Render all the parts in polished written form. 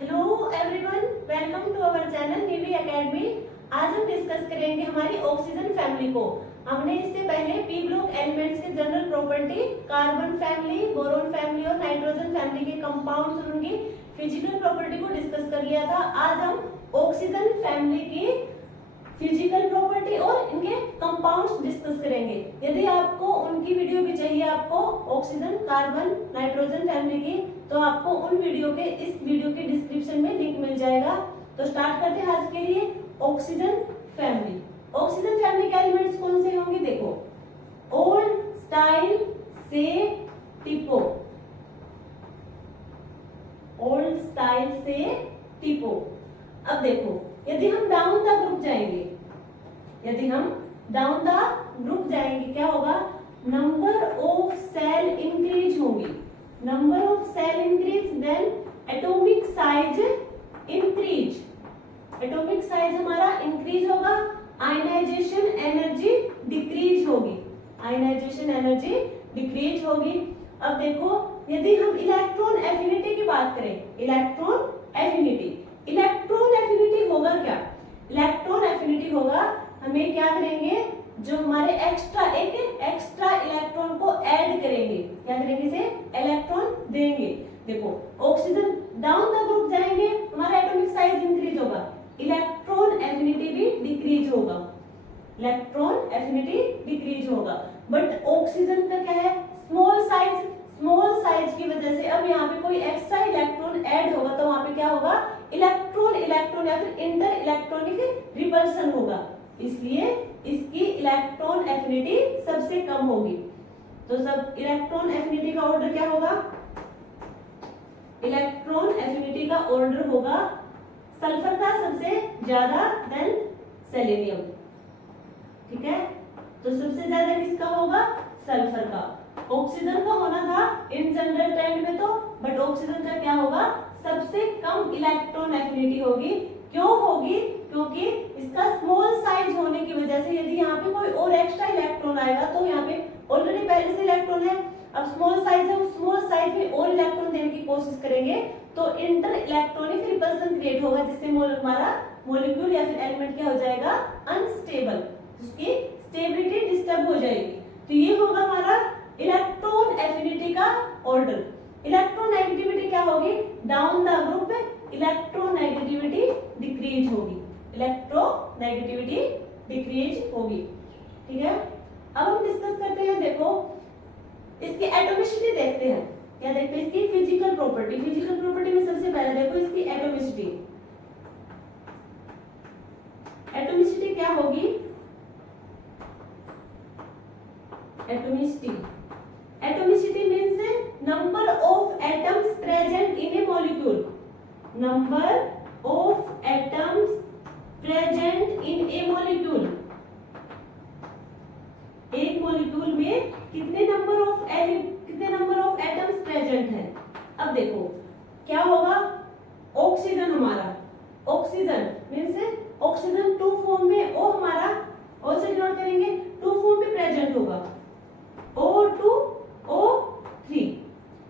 Hello everyone, welcome to our channel नीवी academy. आज हम डिस्कस करेंगे हमारी ऑक्सीजन फैमिली को। हमने इससे पहले पी ब्लॉक एलिमेंट्स के general property, carbon family, boron family और नाइट्रोजन फैमिली के कंपाउंड्स और उनकी फिजिकल प्रॉपर्टी को डिस्कस कर लिया था। आज हम ऑक्सीजन फैमिली की फिजिकल प्रॉपर्टी और इनके कंपाउंड्स डिस्कस करेंगे। यदि आपको उनकी वीडियो भी चाहिए, आपको ऑक्सीजन, कार्बन, नाइट्रोजन फैमिली की, तो आपको उन वीडियो के इस वीडियो के डिस्क्रिप्शन में लिंक मिल जाएगा। तो स्टार्ट करते हैं आज के लिए ऑक्सीजन फैमिली। ऑक्सीजन फैमिली के एलिमेंट्स कौन से होंगे? देखो, ओल्ड स्टाइल से टिपो, ओल्ड स्टाइल से टिपो। अब देखो, यदि हम डाउन द ग्रुप जाएंगे, यदि हम डाउन द ग्रुप जाएंगे, क्या होगा? नंबर ऑफ सेल इंक्रीज होंगी, number of shell increase, then atomic size increase, atomic size हमारा इंक्रीज होगा, आयनाइजेशन एनर्जी डिक्रीज होगी, आयनाइजेशन एनर्जी डिक्रीज होगी। अब देखो, यदि हम इलेक्ट्रॉन एफिनिटी की बात करें, इलेक्ट्रॉन एफिनिटी, इलेक्ट्रॉन एफिनिटी होगा क्या? इलेक्ट्रॉन एफिनिटी होगा, हमें क्या करेंगे, जो हमारे एक्स्ट्रा इलेक्ट्रॉन को ऐड करेंगे, क्या करेंगे, इसे इलेक्ट्रॉन देंगे। देखो, ऑक्सीजन डाउन द ग्रुप जाएंगे, हमारा एटॉमिक साइज इंक्रीज होगा, इलेक्ट्रॉन एफिनिटी भी डिक्रीज होगा, इलेक्ट्रॉन एफिनिटी डिक्रीज होगा। बट ऑक्सीजन का क्या है? स्मॉल साइज, स्मॉल साइज की वजह से अब यहाँ पे कोई एक्स्ट्रा इलेक्ट्रॉन ऐड होगा, तो वहां पे क्या होगा? इलेक्ट्रॉन इलेक्ट्रॉन या फिर इंटर इलेक्ट्रॉनिक रिपल्सन होगा, इसलिए इसकी इलेक्ट्रॉन एफिनिटी सबसे कम होगी। तो सब इलेक्ट्रॉन एफिनिटी का ऑर्डर क्या होगा? इलेक्ट्रॉन एफिनिटी का ऑर्डर होगा सल्फर का सबसे ज्यादा, देन सेलेनियम। ठीक है, तो सबसे ज्यादा किसका होगा? सल्फर का। ऑक्सीजन का होना था इन जनरल ट्रेंड में तो, बट ऑक्सीजन का क्या होगा? सबसे कम इलेक्ट्रॉन एफिनिटी होगी। क्यों होगी? क्योंकि इसका स्मॉल साइज होने की वजह से यदि यहाँ पे कोई और एक्स्ट्रा इलेक्ट्रॉन आएगा, तो यहाँ पे ऑलरेडी पहले से इलेक्ट्रॉन है, अब स्मॉल साइज है, उस स्मॉल साइज में और इलेक्ट्रॉन देने की कोशिश करेंगे, तो इंटर इलेक्ट्रॉनिक रिपल्सन क्रिएट होगा, जिससे हमारा मॉलिक्यूल या फिर एलिमेंट क्या हो जाएगा? अनस्टेबल, उसकी स्टेबिलिटी डिस्टर्ब हो जाएगी। तो ये होगा हमारा इलेक्ट्रॉन एफिनिटी का ऑर्डर। इलेक्ट्रोनेगेटिविटी क्या होगी? Down the group electronegativity decrease होगी, इलेक्ट्रोनेगेटिविटी डिक्रीज होगी। ठीक है, अब हम डिस्कस करते हैं। देखो, इसकी एटॉमिसिटी देखते हैं। क्या देखते हैं? इसकी फिजिकल प्रॉपर्टी। फिजिकल प्रॉपर्टी में सबसे पहले देखो इसकी एटॉमिसिटी। एटॉमिसिटी क्या होगी? Atomicity, atomicity means number of atoms present in a molecule, number of atoms present in a molecule. एक मॉलिक्यूल में कितने नंबर ऑफ एटम्स प्रेजेंट है। अब देखो क्या होगा? ऑक्सीजन, हमारा oxygen means oxygen two form में, ओ हमारा ओ से डिनोट करेंगे, टू फॉर्म में प्रेजेंट होगा, O2 O3,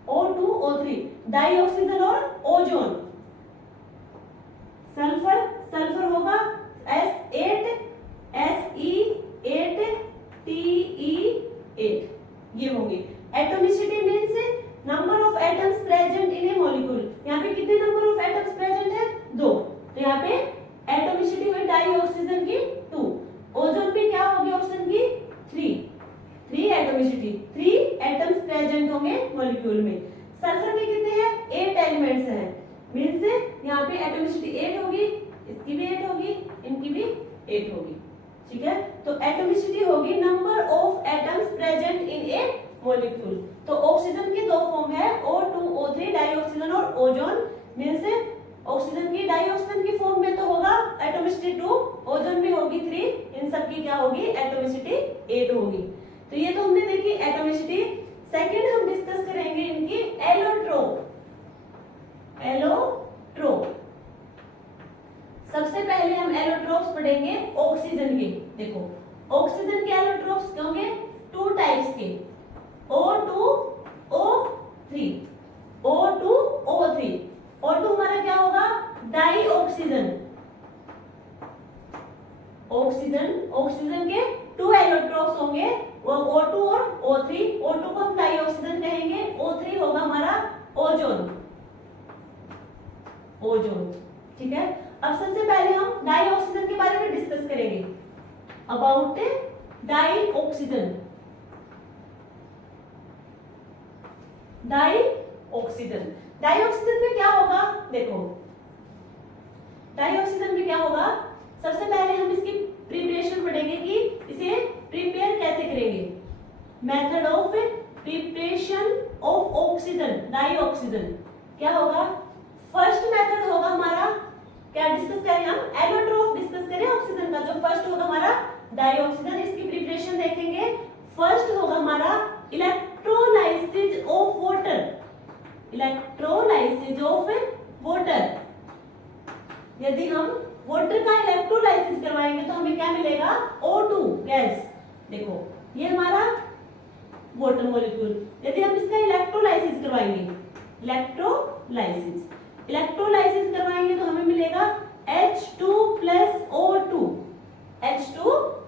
O2 O3, dioxygen और ओजोन। सल्फर, सल्फर होगा S8 Se8 Te8, ये होंगे। Atomicity means number of atoms present in a molecule. यहाँ पे कितने नंबर ऑफ एटम्स प्रेजेंट है? 2, तो यहाँ पे एटॉमिसिटी हुई डाई ऑक्सीजन की 2, ओजोन पे क्या होगी ऑक्सीजन की 3 एटॉमिसिटी, 3 एटम्स प्रेजेंट होंगे मॉलिक्यूल में। सल्फर के कितने हैं? 8 एलिमेंट्स हैं, मींस यहाँ पे एटॉमिसिटी 8 होगी, इसकी भी 8 होगी, इनकी भी 8 होगी। ठीक है, तो एटॉमिसिटी होगी number of atoms present in a molecule. तो ऑक्सीजन की दो फॉर्म है, O2 O3, डाई ऑक्सीजन और ओजोन, मींस ऑक्सीजन की डाई ऑक्सीजन की फॉर्म में तो होगा एटॉमिसिटी 2, ओजोन में होगी 3, इन सब की क्या होगी? एटॉमिसिटी 8 होगी। तो ये तो हमने देखी एटॉमिसिटी। सेकंड हम डिस्कस करेंगे इनकी एलोट्रोप। एलोट्रोप, सबसे पहले हम एलोट्रोप्स पढ़ेंगे ऑक्सीजन के। देखो, ऑक्सीजन के एलोट्रोप्स होंगे 2 टाइप्स के, O2 O3, O2 O3 O2 हमारा क्या होगा? ऑक्सीजन के 2 इलेक्ट्रॉन्स होंगे, वो O2 और O3। O2 को हम डाई ऑक्सीजन कहेंगे, O3 होगा हमारा ओजोन। ठीक है। अब सबसे पहले हम डाई ऑक्सीजन के बारे में डिस्कस करेंगे, about dioxygen. Dioxygen में क्या होगा, देखो डाई ऑक्सीजन में क्या होगा, सबसे पहले हम इसकी प्रिपरेशन पढ़ेंगे कि इसे प्रिपेयर कैसे करेंगे। Method of preparation of oxygen, dioxygen क्या होगा। फर्स्ट मेथड होगा हमारा, क्या डिस्कस करें हम, एलोट्रोप डिस्कस करें ऑक्सीजन का। जो फर्स्ट होगा हमारा डाई ऑक्सीजन, इसकी प्रिपरेशन देखेंगे। फर्स्ट होगा हमारा electrolysis of water, electrolysis of water. यदि हम वाटर का इलेक्ट्रोलाइसिस करवाएंगे तो हमें क्या मिलेगा, O2 गैस। देखो ये हमारा वाटर मॉलिक्यूल, यदि हम इसका इलेक्ट्रोलाइसिस करवाएंगे, इलेक्ट्रोलाइसिस करवाएंगे तो हमें मिलेगा H2 plus O2, H2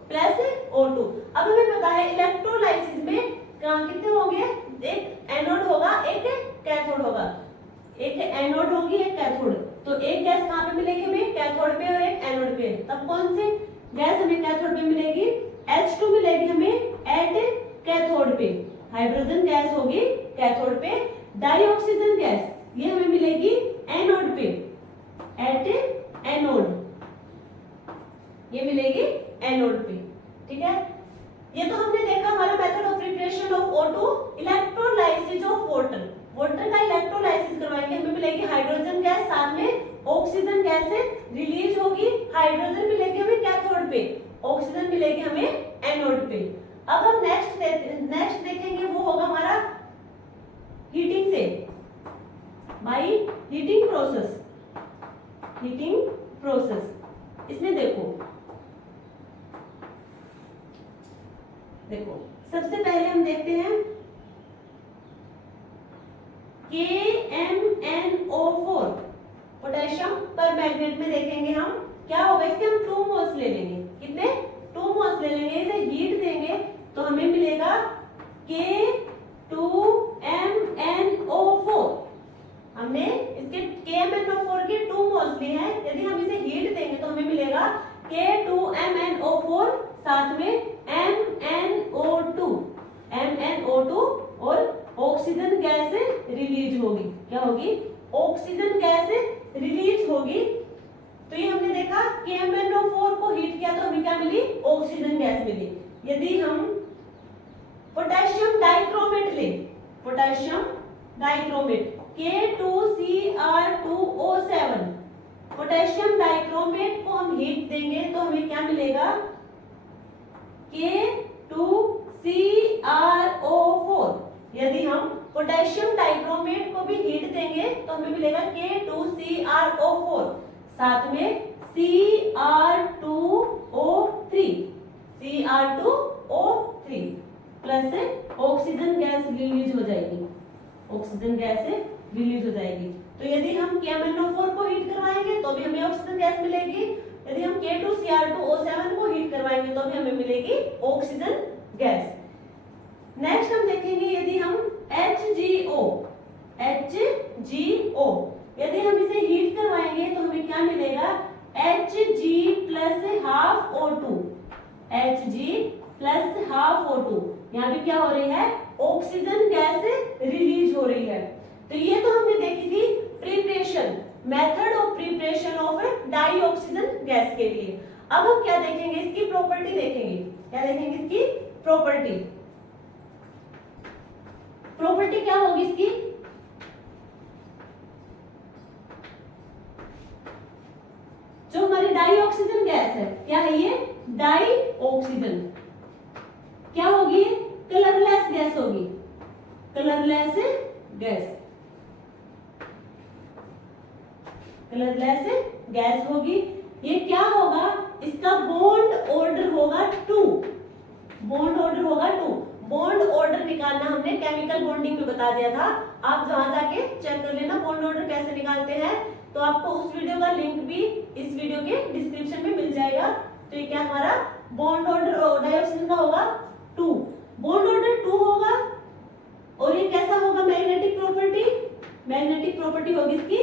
plus O2। अब हमें पता है इलेक्ट्रोलाइसिस में कितने होंगे, एक एनोड होगा, एक कैथोड होगा, एक एनोड होगी, एक कैथोड। तो एक गैस कहाँ पे मिलेगी हमें, कैथोड पे, और एक एनोड पे। तब कौन सी गैस हमें कैथोड पे मिलेगी, H2 मिलेगी हमें एट कैथोड पे, हाइड्रोजन गैस होगी कैथोड पे। डाई ऑक्सीजन गैस ये हमें मिलेगी एनोड पे, एट एनोड, ये मिलेगी एनोड पे। ठीक है, ये तो हमने देखा हमारा method of preparation of O2, electrolysis of water. Water का इलेक्ट्रोलाइसिस करवाएंगे, हमें मिलेगी हाइड्रोजन गैस, साथ में ऑक्सीजन गैस रिलीज होगी। हाइड्रोजन मिलेगी हमें कैथोड पे, ऑक्सीजन मिलेगी हमें एनोड पे। अब हम नेक्स्ट देखेंगे, वो होगा हमारा हीटिंग से, बाय हीटिंग प्रोसेस। इसमें देखो सबसे पहले हम देखते हैं KMnO4 पोटेशियम पर मैग्नेट में देखेंगे हम क्या होगा, इसके हम 2 मोल्स ले लेंगे। कितने, 2 मोल्स ले लेंगे, इसे हीट देंगे तो हमें मिलेगा K2MnO4। हमने इसके KMnO4 के 2 मोल्स लिए हैं, यदि हम इसे हीट देंगे तो हमें मिलेगा K2MnO4, साथ में MnO2 और ऑक्सीजन गैस रिलीज होगी। क्या होगी, ऑक्सीजन गैस रिलीज होगी। तो ये हमने देखा कि MnO4 को हीट किया तो हमें क्या मिली, ऑक्सीजन गैस मिली। यदि हम पोटेशियम डाइक्रोमेट ले, potassium dichromate K2Cr2O7, potassium dichromate को हम हीट देंगे तो हमें क्या मिलेगा, K2CrO4। यदि हम पोटेशियम डाइक्रोमेट को भी हीट देंगे तो हमें मिलेगा K2CrO4, साथ में Cr2O3 plus oxygen gas release हो जाएगी, तो यदि हम KMnO4 को हीट करवाएंगे तो भी हमें ऑक्सीजन गैस मिलेगी। यदि हम K2Cr2O7 को हीट करवाएंगे तो भी हमें मिलेगी ऑक्सीजन गैस। नेक्स्ट हम देखेंगे, यदि हम HgO, यदि हम इसे हीट करवाएंगे तो हमें क्या मिलेगा, Hg प्लस हाफ O2। यहाँ भी क्या हो रही है, ऑक्सीजन गैस रिलीज हो रही है। तो ये तो हमने देखी थी preparation, method of preparation of dioxygen gas के लिए। अब हम क्या देखेंगे, इसकी प्रॉपर्टी देखेंगे। क्या देखेंगे, इसकी प्रॉपर्टी क्या होगी इसकी, जो हमारी डाई ऑक्सीजन गैस है, क्या है ये, डाई ऑक्सीजन क्या होगी, कलरलेस गैस होगी, कलरलेस गैस होगी। ये क्या होगा, इसका बॉन्ड ऑर्डर होगा 2, बॉन्ड ऑर्डर निकालना हमने केमिकल बॉन्डिंग में बता दिया था, आप जहां जाके चेक कर लेना बॉन्ड ऑर्डर कैसे निकालते हैं। तो आपको उस वीडियो का लिंक भी इस वीडियो के डिस्क्रिप्शन में मिल जाएगा, तो ये क्या हमारा बॉन्ड ऑर्डर डाइऑक्सीजन का होगा 2, बॉन्ड ऑर्डर 2 होगा। और ये कैसा होगा मैग्नेटिक प्रॉपर्टी, मैग्नेटिक प्रॉपर्टी होगी इसकी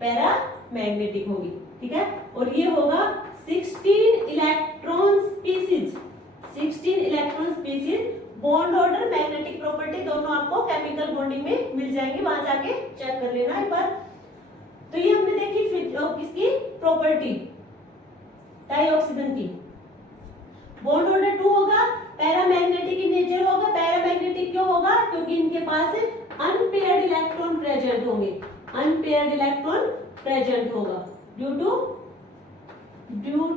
पैरामैग्नेटिक होगी, ठीक है। और ये होगा 16 electron species, 16 electron species, bond order, magnetic property दोनों आपको केमिकल बॉन्डिंग में मिल जाएंगे, वहां जाके चेक कर लेना एक बार। तो ये हमने देखी किसकी प्रॉपर्टी, डाइऑक्सीजन की। बॉन्ड ऑर्डर 2 होगा, पैरामैग्नेटिक इन नेचर होगा। पैरामैग्नेटिक क्यों होगा, क्योंकि इनके पास अनपेयर्ड इलेक्ट्रॉन प्रेजेंट होंगे, अनपेयर्ड इलेक्ट्रॉन प्रेजेंट होगा due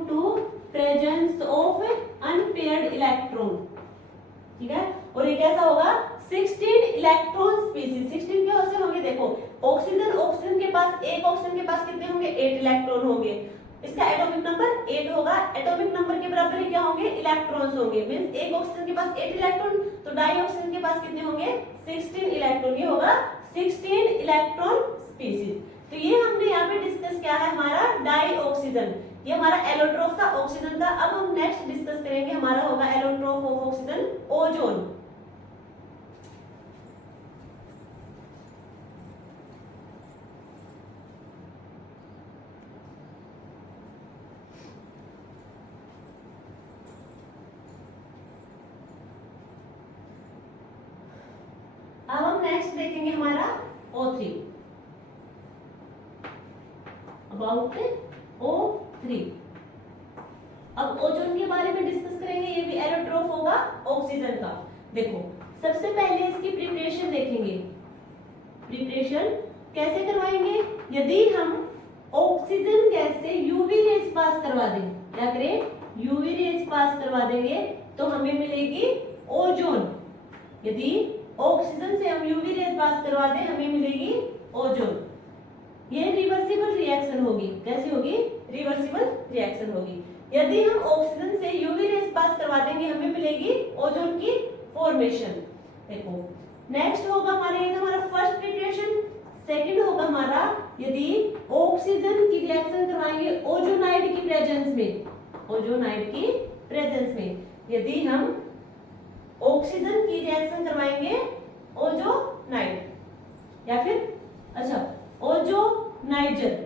to presence of unpaired electron, ठीक है। और ये कैसा होगा 16 इलेक्ट्रॉन स्पीसीज, 16 क्या से होंगे देखो, ऑक्सीजन के पास, एक ऑक्सीजन के पास कितने होंगे 8 इलेक्ट्रॉन होंगे, इसका एटॉमिक नंबर 8 होगा। एटॉमिक नंबर के बराबर ही क्या होंगे इलेक्ट्रॉन्स होंगे, मींस एक ऑक्सीजन के पास 8 इलेक्ट्रॉन, तो डाई ऑक्सीजन के पास कितने होंगे 16 इलेक्ट्रॉन, ये होगा 16 इलेक्ट्रॉन स्पीसीज। तो ये हमने यहाँ पे डिस्कस किया है हमारा डाई ऑक्सीजन, ये हमारा एलोट्रोफ था ऑक्सीजन का। अब हम नेक्स्ट डिस्कस करेंगे, हमारा होगा एलोट्रोफ ऑफ ऑक्सीजन ओजोन। अब हम नेक्स्ट देखेंगे हमारा O3, अबाउट O3। अब ओजोन के बारे में डिस्कस करेंगे, ये भी एलोट्रोफ होगा ऑक्सीजन का। देखो सबसे पहले इसकी प्रिपरेशन देखेंगे, प्रिपरेशन कैसे करवाएंगे, यदि हम ऑक्सीजन गैस से यूवी रेज पास करवा दें, क्या करें यूवी रेज पास करवा देंगे तो हमें मिलेगी ओजोन। यदि ऑक्सीजन से हम यूवी रेज पास करवा दें हमें मिलेगी ओजोन। ये रिवर्सिबल रिएक्शन होगी, कैसी होगी रिवर्सिबल रिएक्शन होगी। यदि हम ऑक्सीजन से यूवी रेज पास करवा देंगे हमें मिलेगी ओजोन की फॉर्मेशन। देखो नेक्स्ट होगा हमारे, ये हमारा फर्स्ट प्रिपरेशन। सेकंड होगा हमारा, यदि ऑक्सीजन की रिएक्शन करवाएंगे ओजोनाइड की प्रेजेंस में, ओजोनाइड की प्रेजेंस में यदि हम ऑक्सीजन की रिएक्शन करवाएंगे ओजोनाइड, या फिर अच्छा ओजोनाइजर,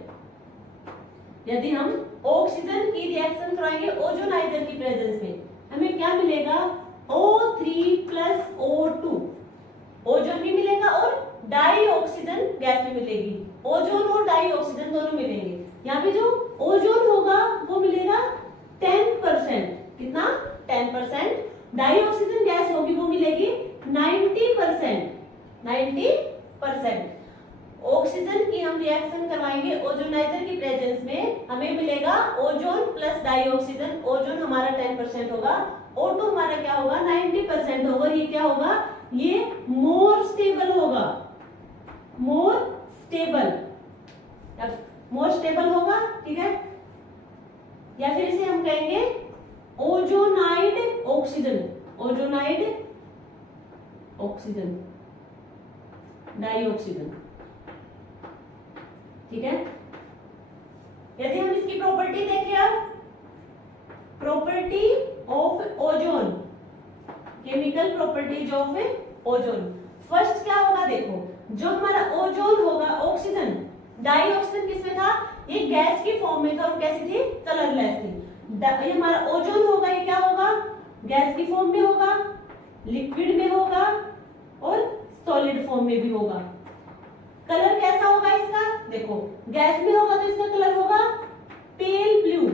यदि हम ऑक्सीजन की रिएक्शन करवाएंगे ओजोनाइजर की प्रेजेंस में हमें क्या मिलेगा O3 प्लस O2, ओजोन भी मिलेगा और डाई ऑक्सीजन गैस भी मिलेगी, ओजोन और डाई ऑक्सीजन दोनों मिलेंगे। यहाँ पे जो ओजोन होगा वो मिलेगा 10%, कितना 10%, डाई ऑक्सीजन गैस होगी वो मिलेगी 90%, 90%। ऑक्सीजन की हम रिएक्शन करवाएंगे ओजोनाइजर की प्रेजेंस में हमें मिलेगा ozone plus dioxygen, ozone हमारा 10% होगा, O2 हमारा क्या होगा 90% होगा। ये क्या होगा, ये मोर स्टेबल होगा, मोर स्टेबल होगा, ठीक है। या फिर इसे हम कहेंगे ozonide oxygen, ozonide oxygen, dioxygen, ठीक है। यदि हम इसकी प्रॉपर्टी देखें, अब property of ozone, chemical properties of ozone. First क्या होगा, देखो जो हमारा ओजोन होगा, ऑक्सीजन, डाई ऑक्सीजन किसमें था, ये गैस की फॉर्म में था और कैसी थी कलरलेस थी। ये हमारा ओजोन होगा, ये क्या होगा गैस की फॉर्म में होगा, लिक्विड में होगा और सॉलिड फॉर्म में भी होगा। कलर कैसा होगा इसका, देखो गैस में होगा तो इसका कलर होगा pale blue,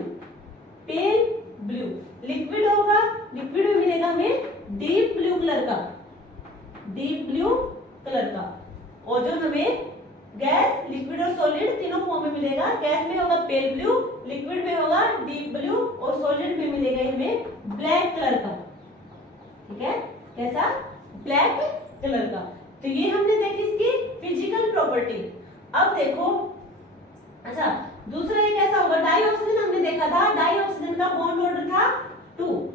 pale blue. Liquid होगा, लिक्विड में मिलेगा हमें डीप ब्लू कलर का, डीप ब्लू कलर का। ओजोन हमें गैस, लिक्विड और सॉलिड तीनों फॉर्म में मिलेगा। गैस में होगा पेल ब्लू, लिक्विड में होगा डीप ब्लू और सॉलिड में मिलेगा हमें ब्लैक कलर का, ठीक है, कैसा ब्लैक कलर का। तो ये हमने देखी इसकी फिजिकल प्रॉपर्टी। अब देखो अच्छा दूसरा ये कैसा होगा, डाई ऑक्सीजन हमने देखा था, डाई ऑक्सीजन का बॉन्ड ऑर्डर था 2,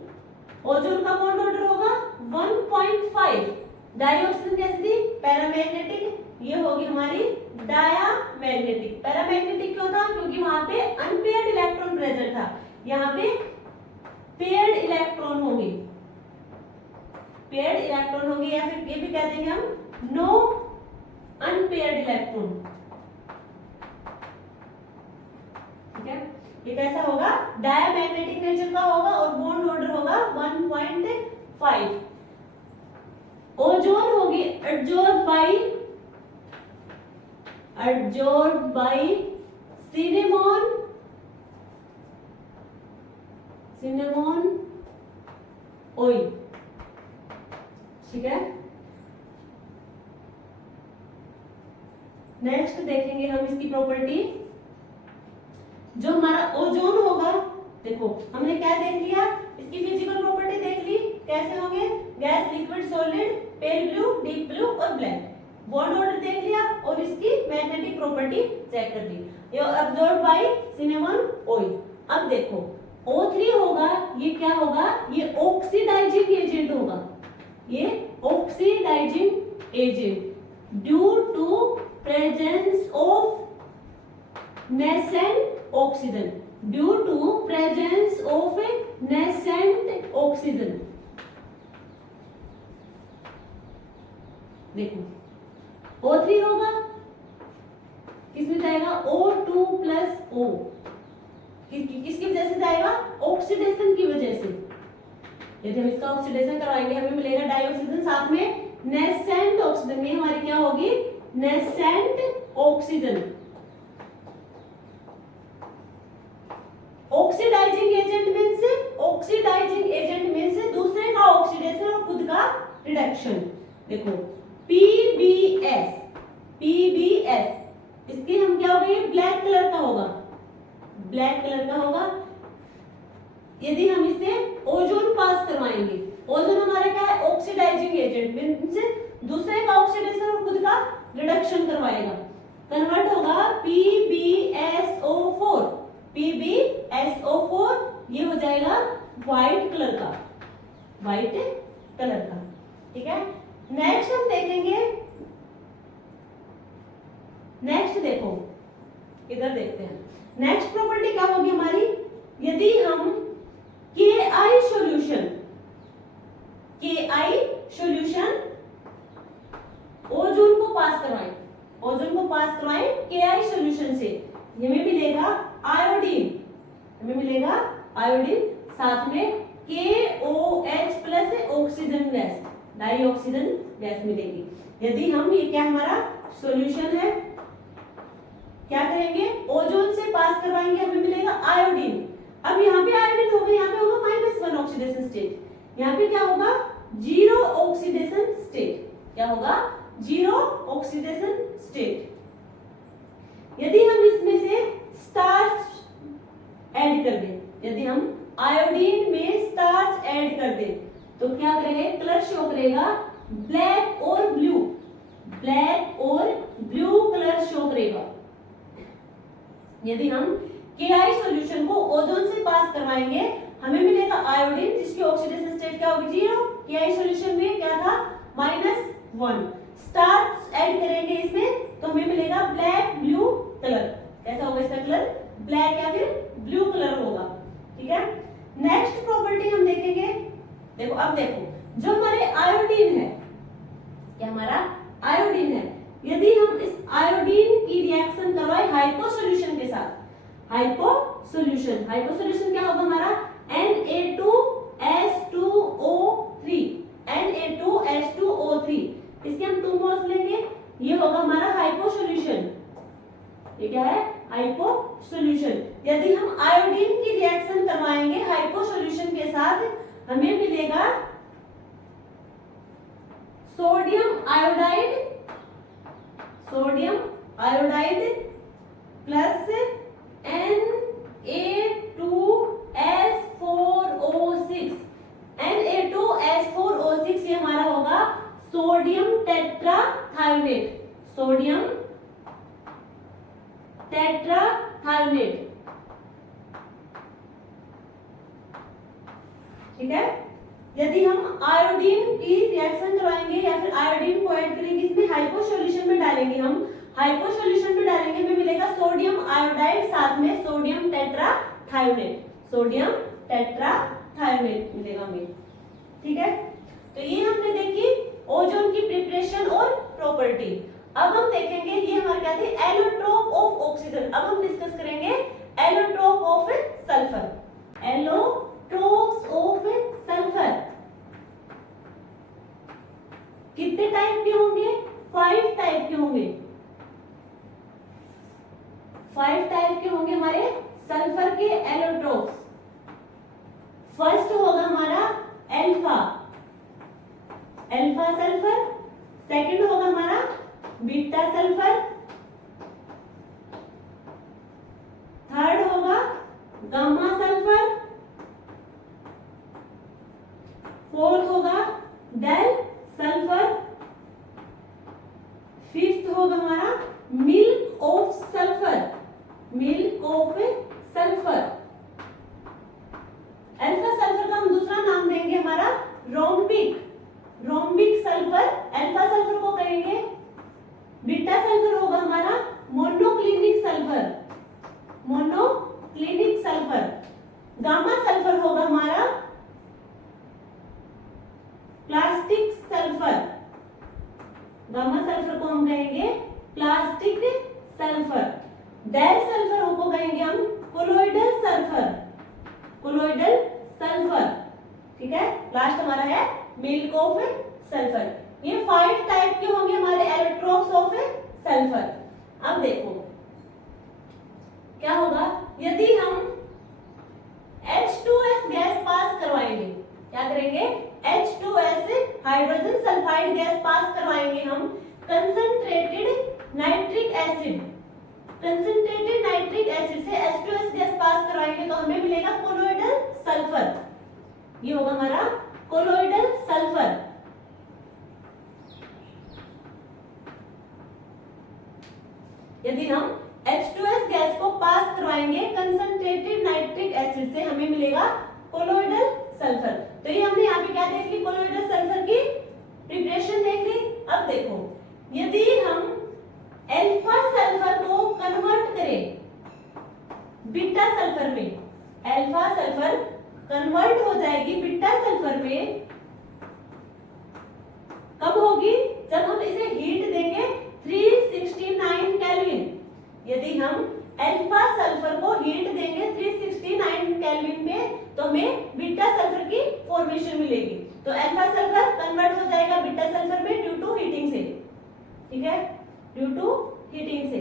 ओजोन का बॉन्ड ऑर्डर होगा 1.5। डाई ऑक्सीजन कैसी थी पैरामैग्नेटिक, ये होगी हमारी डायामैग्नेटिक। मैग्नेटिक। पैरामैग्नेटिक क्यों था? क्योंकि वहां पे अनपेयर्ड इलेक्ट्रॉन प्रेजेंट था, यहाँ पे पेयर्ड इलेक्ट्रॉन होंगे, पेयर्ड इलेक्ट्रॉन होंगे, या फिर ये भी कह देंगे हम नो अनपेयर्ड इलेक्ट्रॉन। ठीक है, ये कैसा होगा? डायमैग्नेटिक नेचर का होगा और बॉन्ड ऑर्डर होगा 1.5। ओजोन होगी adsorbed by cinnamon oil। ठीक है, नेक्स्ट देखेंगे हम इसकी प्रॉपर्टी। जो हमारा ओजोन होगा, देखो हमने क्या देख लिया, इसकी फिजिकल प्रॉपर्टी देख ली, कैसे होंगे? Gas, liquid, solid, pale blue, deep blue और ब्लैक। बॉन्ड ऑर्डर देख लिया और इसकी मैग्नेटिक प्रॉपर्टी चेक कर ली। ये अब्जॉर्ब बाय सिनेमन ऑयल। अब देखो O3 होगा, ये क्या होगा? ये ऑक्सीडाइजिंग एजेंट होगा, ये oxidising agent due to presence of nascent oxygen, due to presence of nascent oxygen. देखो O3 होगा, किसमें जाएगा? O2 प्लस O, किसकी वजह से जाएगा? ऑक्सीडेशन की वजह से। यदि हम इसका ऑक्सीडेशन करवाएंगे हमें मिलेगा डाइऑक्सीजन, साथ में नेसेंट ऑक्सीजन, में हमारी क्या होगी? Nascent oxygen. Oxidising agent means दूसरे का ऑक्सीडेशन और खुद का रिडक्शन। देखो PbS, इसकी हम क्या हो गई? ब्लैक कलर का होगा, ब्लैक कलर का होगा। यदि हम इससे ओजोन पास करवाएंगे, ओजोन हमारा क्या है? ऑक्सीडाइजिंग एजेंट मींस दूसरे का ऑक्सीडेशन और खुद का रिडक्शन करवाएगा, कन्वर्ट होगा PbSO4, ये हो जाएगा व्हाइट कलर का, व्हाइट कलर का। ठीक है, नेक्स्ट हम देखेंगे, नेक्स्ट देखो इधर देखते हैं। नेक्स्ट प्रॉपर्टी क्या होगी हमारी? यदि हम KI सॉल्यूशन ओजोन को पास करवाएं KI सॉल्यूशन से, हमें मिलेगा आयोडीन, साथ में KOH plus oxygen gas, dioxygen gas मिलेगी। यदि हम, ये क्या हमारा सॉल्यूशन है, क्या करेंगे? ओजोन से पास करवाएंगे, हमें मिलेगा आयोडीन। अब यहाँ पे आयोडीन होगा, यहाँ पे होगा -1 ऑक्सीडेशन स्टेट, यहाँ पे क्या होगा? 0 ऑक्सीडेशन स्टेट। क्या होगा? 0 ऑक्सीडेशन स्टेट। यदि हम इसमें से स्टार्च ऐड कर दें, यदि हम आयोडीन में स्टार्च ऐड कर दें तो क्या करेगा? कलर शो करेगा ब्लैक और ब्लू कलर शो करेगा। यदि हम KI सॉल्यूशन को ओजोन से पास करवाएंगे हमें मिलेगा आयोडीन, जिसकी ऑक्सीडेशन स्टेट क्या होगी? 0। KI सॉल्यूशन में क्या था? -1। स्टार्च ऐड करेंगे इसमें तो हमें मिलेगा ब्लैक ब्लू कलर। कैसा होगा इसका कलर? ब्लैक या फिर ब्लू कलर होगा। ठीक है, नेक्स्ट प्रॉपर्टी हम देखेंगे। देखो अब देखो जो हमारे आयोडीन है, क्या हमारा आयोडीन है, यदि हम इस आयोडीन की रिएक्शन करवाएं हाइपो सॉल्यूशन के साथ, हाइपो सॉल्यूशन क्या होगा हमारा? Na2H2O3, इसके हम 2 मोल्स लेंगे, ये होगा हमारा हाइपो सॉल्यूशन। ये क्या है? Hypo solution. यदि हम आयोडीन की रिएक्शन करवाएंगे हाइपो सॉल्यूशन के साथ हमें मिलेगा सोडियम आयोडाइड प्लस Na2S4O6, ये हमारा होगा सोडियम टेट्राथायोनेट, ठीक है। यदि हम आयोडीन की रिएक्शन करवाएंगे या फिर आयोडीन को ऐड करेंगे इसमें हाइपो सॉल्यूशन में डालेंगे, हम हाइपो सॉल्यूशन में डालेंगे हमें मिलेगा सोडियम आयोडाइड साथ में सोडियम टेट्राथायोनेट, सोडियम टेट्राथायोनेट मिलेगा हमें। ठीक है, तो ये हमने देखी ओजोन की प्रिपरेशन और प्रॉपर्टी। अब हम देखेंगे ये हमारे क्या थे, एलोट्रोप ऑफ ऑक्सीजन। अब हम डिस्कस करेंगे allotrope of sulphur. Allotropes of sulphur कितने टाइप के होंगे, 5 टाइप के होंगे, 5 टाइप के होंगे हमारे सल्फर के एलोट्रोप्स। फर्स्ट होगा हमारा अल्फा, अल्फा सल्फर। सेकंड होगा हमारा बीटा सल्फर। थर्ड होगा गामा सल्फर। फोर्थ होगा डेल सल्फर। फिफ्थ होगा हमारा milk of sulphur, milk of sulphur. Alpha sulphur का हम दूसरा नाम देंगे हमारा rhombic, rhombic sulphur alpha sulphur को कहेंगे। बीटा सल्फर होगा हमारा monoclinic sulphur, monoclinic sulphur. Gamma sulphur होगा हमारा प्लास्टिक सल्फर, गामा सल्फर को हम कहेंगे प्लास्टिक सल्फर। डेल सल्फर को कहेंगे हम कोलोइडल सल्फर, कोलोइडल सल्फर। ठीक है, लास्ट हमारा है मिल्क ऑफ सल्फर। ये 5 टाइप के होंगे हमारे एलोट्रोप्स ऑफ सल्फर। अब देखो क्या होगा यदि हम H2S गैस पास करवाएंगे, क्या करेंगे, H2S hydrogen sulphide gas pass करवाएंगे हम concentrated nitric acid, concentrated nitric acid से H2S गैस पास करवाएंगे तो हमें मिलेगा कोलोइडल सल्फर। ये होगा हमारा कोलोइडल सल्फर। यदि हम H2S गैस को पास करवाएंगे कंसंट्रेटेड नाइट्रिक एसिड से हमें मिलेगा कोलोइडल सल्फर। तो ये हमने यहाँ पे क्या देख ली, कोलोइडल सल्फर की प्रिपरेशन देख ली। अब देखो यदि हम अल्फा सल्फर को कन्वर्ट करें बीटा सल्फर में, अल्फा सल्फर कन्वर्ट हो जाएगी बीटा सल्फर में, कब होगी, जब हम इसे हीट देंगे 369 केल्विन। यदि हम अल्फा सल्फर को हीट देंगे 369 केल्विन पे तो हमें बीटा सल्फर की फॉर्मेशन मिलेगी। तो अल्फा सल्फर कन्वर्ट हो जाएगा बीटा सल्फर में ड्यू टू हीटिंग से। ठीक है, ड्यू टू हीटिंग से।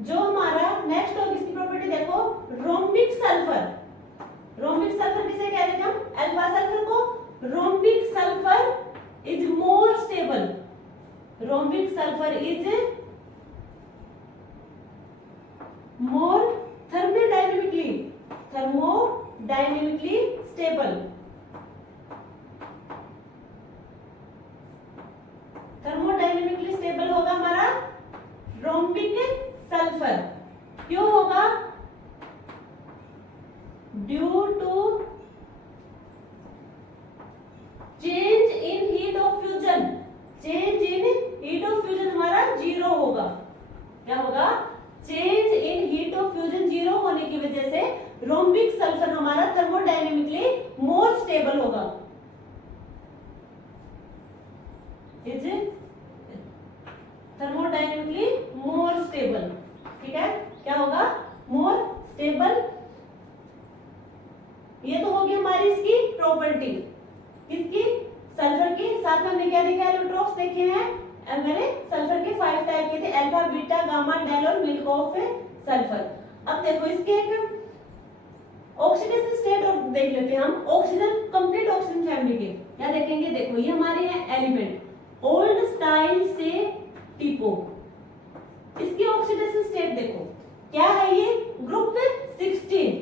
जो हमारा नेक्स्ट होगी इसकी प्रॉपर्टी देखो, रोम्बिक सल्फर। रोम्बिक सल्फर किसे कहते हैं हम, अल्फा सल्फर को। Rhombic sulphur is more stable, rhombic sulphur is more thermodynamically stable, thermodynamically stable होगा हमारा रोम्बिक सल्फर। क्यों होगा, due to change in heat of fusion, change in heat of fusion हमारा 0 होगा। क्या होगा, change in heat of fusion 0 होने की वजह से रोम्बिक सल्फर हमारा थर्मोडायनेमिकली मोर स्टेबल होगा। Is thermodynamically more stable. ठीक है, क्या होगा, मोर स्टेबल। ये तो होगी हमारी इसकी प्रॉपर्टी, किसकी, सल्फर की। साथ में हमने क्या देखा, एलोट्रोप्स देखे हैं मैंने, सल्फर के 5 टाइप के थे, अल्फा, बीटा, गामा, डेल और मिल्क ऑफ सल्फर। अब देखो इसके एक ऑक्सीडेशन स्टेट ऑफ देख लेते हैं हम, ऑक्सीजन, कंप्लीट ऑक्सीजन फैमिली के क्या देखेंगे। देखो ये हमारे हैं एलिमेंट ओल्ड स्टाइल से टीपो, इसकी ऑक्सीडेशन स्टेट देखो क्या है, ये ग्रुप 16,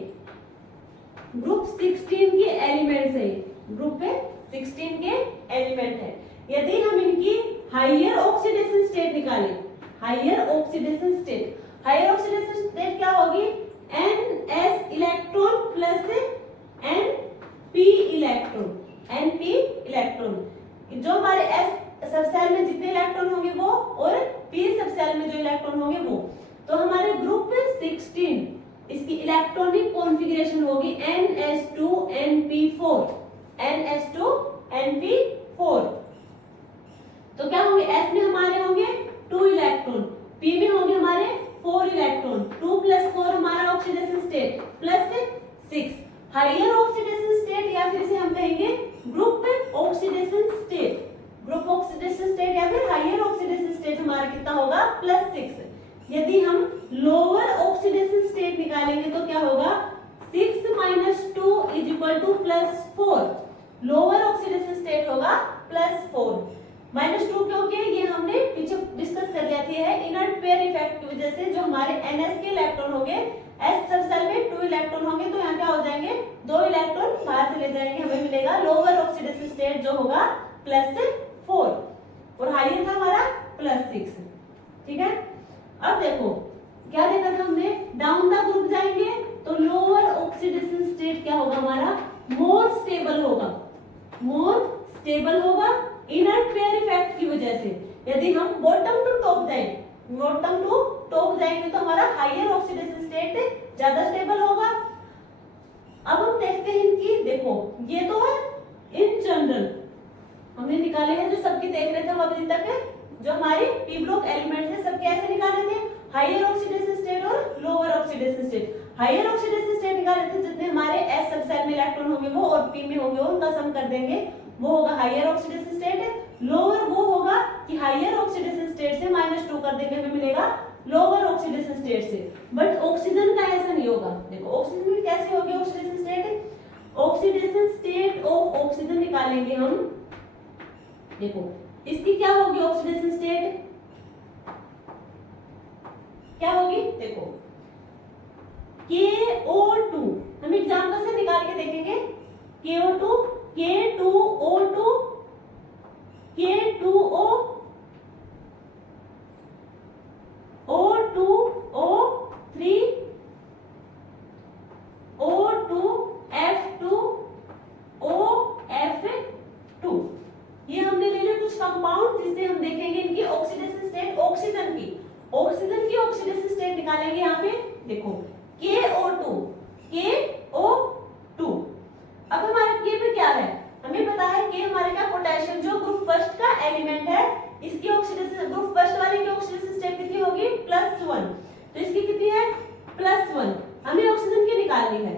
ग्रुप 16 के एलिमेंट्स है, ग्रुप 16 के एलिमेंट है। यदि हम इनकी हायर ऑक्सीडेशन स्टेट निकालें, higher oxidation state, higher oxidation state क्या होगी, NS electron plus NP electron, NP electron. जो हमारे S सब सेल में जितने इलेक्ट्रॉन होंगे वो और P इलेक्ट्रॉन होंगे वो। तो हमारे ग्रुप 16 इसकी इलेक्ट्रॉनिक कॉन्फ़िगरेशन होगी NS2NP4 NS2NP4। तो क्या होंगे, S में हमारे होंगे 2 इलेक्ट्रॉन, P में होंगे हमारे 4 इलेक्ट्रॉन, 2 + 4 हमारा oxidation state plus 6 higher oxidation state, या फिर इसे हम कहेंगे group oxidation state. Group oxidation state या फिर हायर ऑक्सीडेशन स्टेट हमारा कितना होगा, +6। यदि हम लोअर ऑक्सीडेशन स्टेट निकालेंगे तो क्या होगा, 6 - 2 = +4। लोअर ऑक्सीडेशन स्टेट होगा +4। -2 क्योंकि ये हमने पीछे डिस्कस कर लिया था, है इनर्ट पेयर इफेक्ट की वजह से। जो हमारे NS के इलेक्ट्रॉन होंगे, S सबसेल में 2 इलेक्ट्रॉन होंगे, तो यहाँ क्या हो जाएंगे, 2 इलेक्ट्रॉन बाहर चले जाएंगे, हमें मिलेगा लोअर ऑक्सीडेशन स्टेट जो होगा +4 और हायर था हमारा +6। ठीक है, अब देखो क्या देखा था हमने, डाउन द ग्रुप जाएंगे तो लोअर ऑक्सीडेशन स्टेट क्या होगा हमारा, मोर स्टेबल होगा, मोर स्टेबल होगा इनर्ट पेयर इफेक्ट की वजह से। यदि हम बॉटम टू टॉप जाएंगे, बॉटम टू टॉप जाएंगे तो हमारा हायर ऑक्सीडेशन स्टेट ज्यादा स्टेबल होगा। अब हम देखते हैं इनकी, देखो ये तो है इन जनरल हमने निकाले हैं, जो सबकी देख रहे थे हम अभी तक, जो हमारे पी ब्लॉक एलिमेंट है सबके ऐसे निकाले थे, हायर ऑक्सीडेशन स्टेट और lower oxidation state. Higher oxidation state निकाले थे जितने हमारे S सबसेल में इलेक्ट्रॉन होंगे वो और P में होंगे उनका सम कर देंगे, वो होगा हायर ऑक्सीडेशन स्टेट। लोअर वो होगा कि हायर ऑक्सीडेशन स्टेट से -2 कर देंगे, हमें मिलेगा लोअर ऑक्सीडेशन स्टेट से। बट ऑक्सीजन का ऐसा नहीं होगा। देखो ऑक्सीजन में कैसे होगी oxidation state, oxidation state of oxygen निकालेंगे हम। देखो इसकी क्या होगी ऑक्सीडेशन स्टेट, क्या होगी, देखो KO2, हम एग्जांपल से निकाल के देखेंगे। KO2 K2O2 K2O O2O3 O2F2 OF2। ये हमने ले लिया कुछ कंपाउंड जिससे हम देखेंगे इनकी ऑक्सीडेशन स्टेट। ऑक्सीजन की ऑक्सीडेशन स्टेट निकालेंगे यहाँ पे। देखो KO2 KO2। अब हमारा K पे क्या है, हमें पता है K हमारे क्या, पोटेशियम, जो ग्रुप फर्स्ट का एलिमेंट है, इसकी ऑक्सीडेशन, ग्रुप फर्स्ट वाले की ऑक्सीडेशन स्टेट कितनी होगी, +1। तो इसकी कितनी है, +1। हमें ऑक्सीजन की निकालनी है,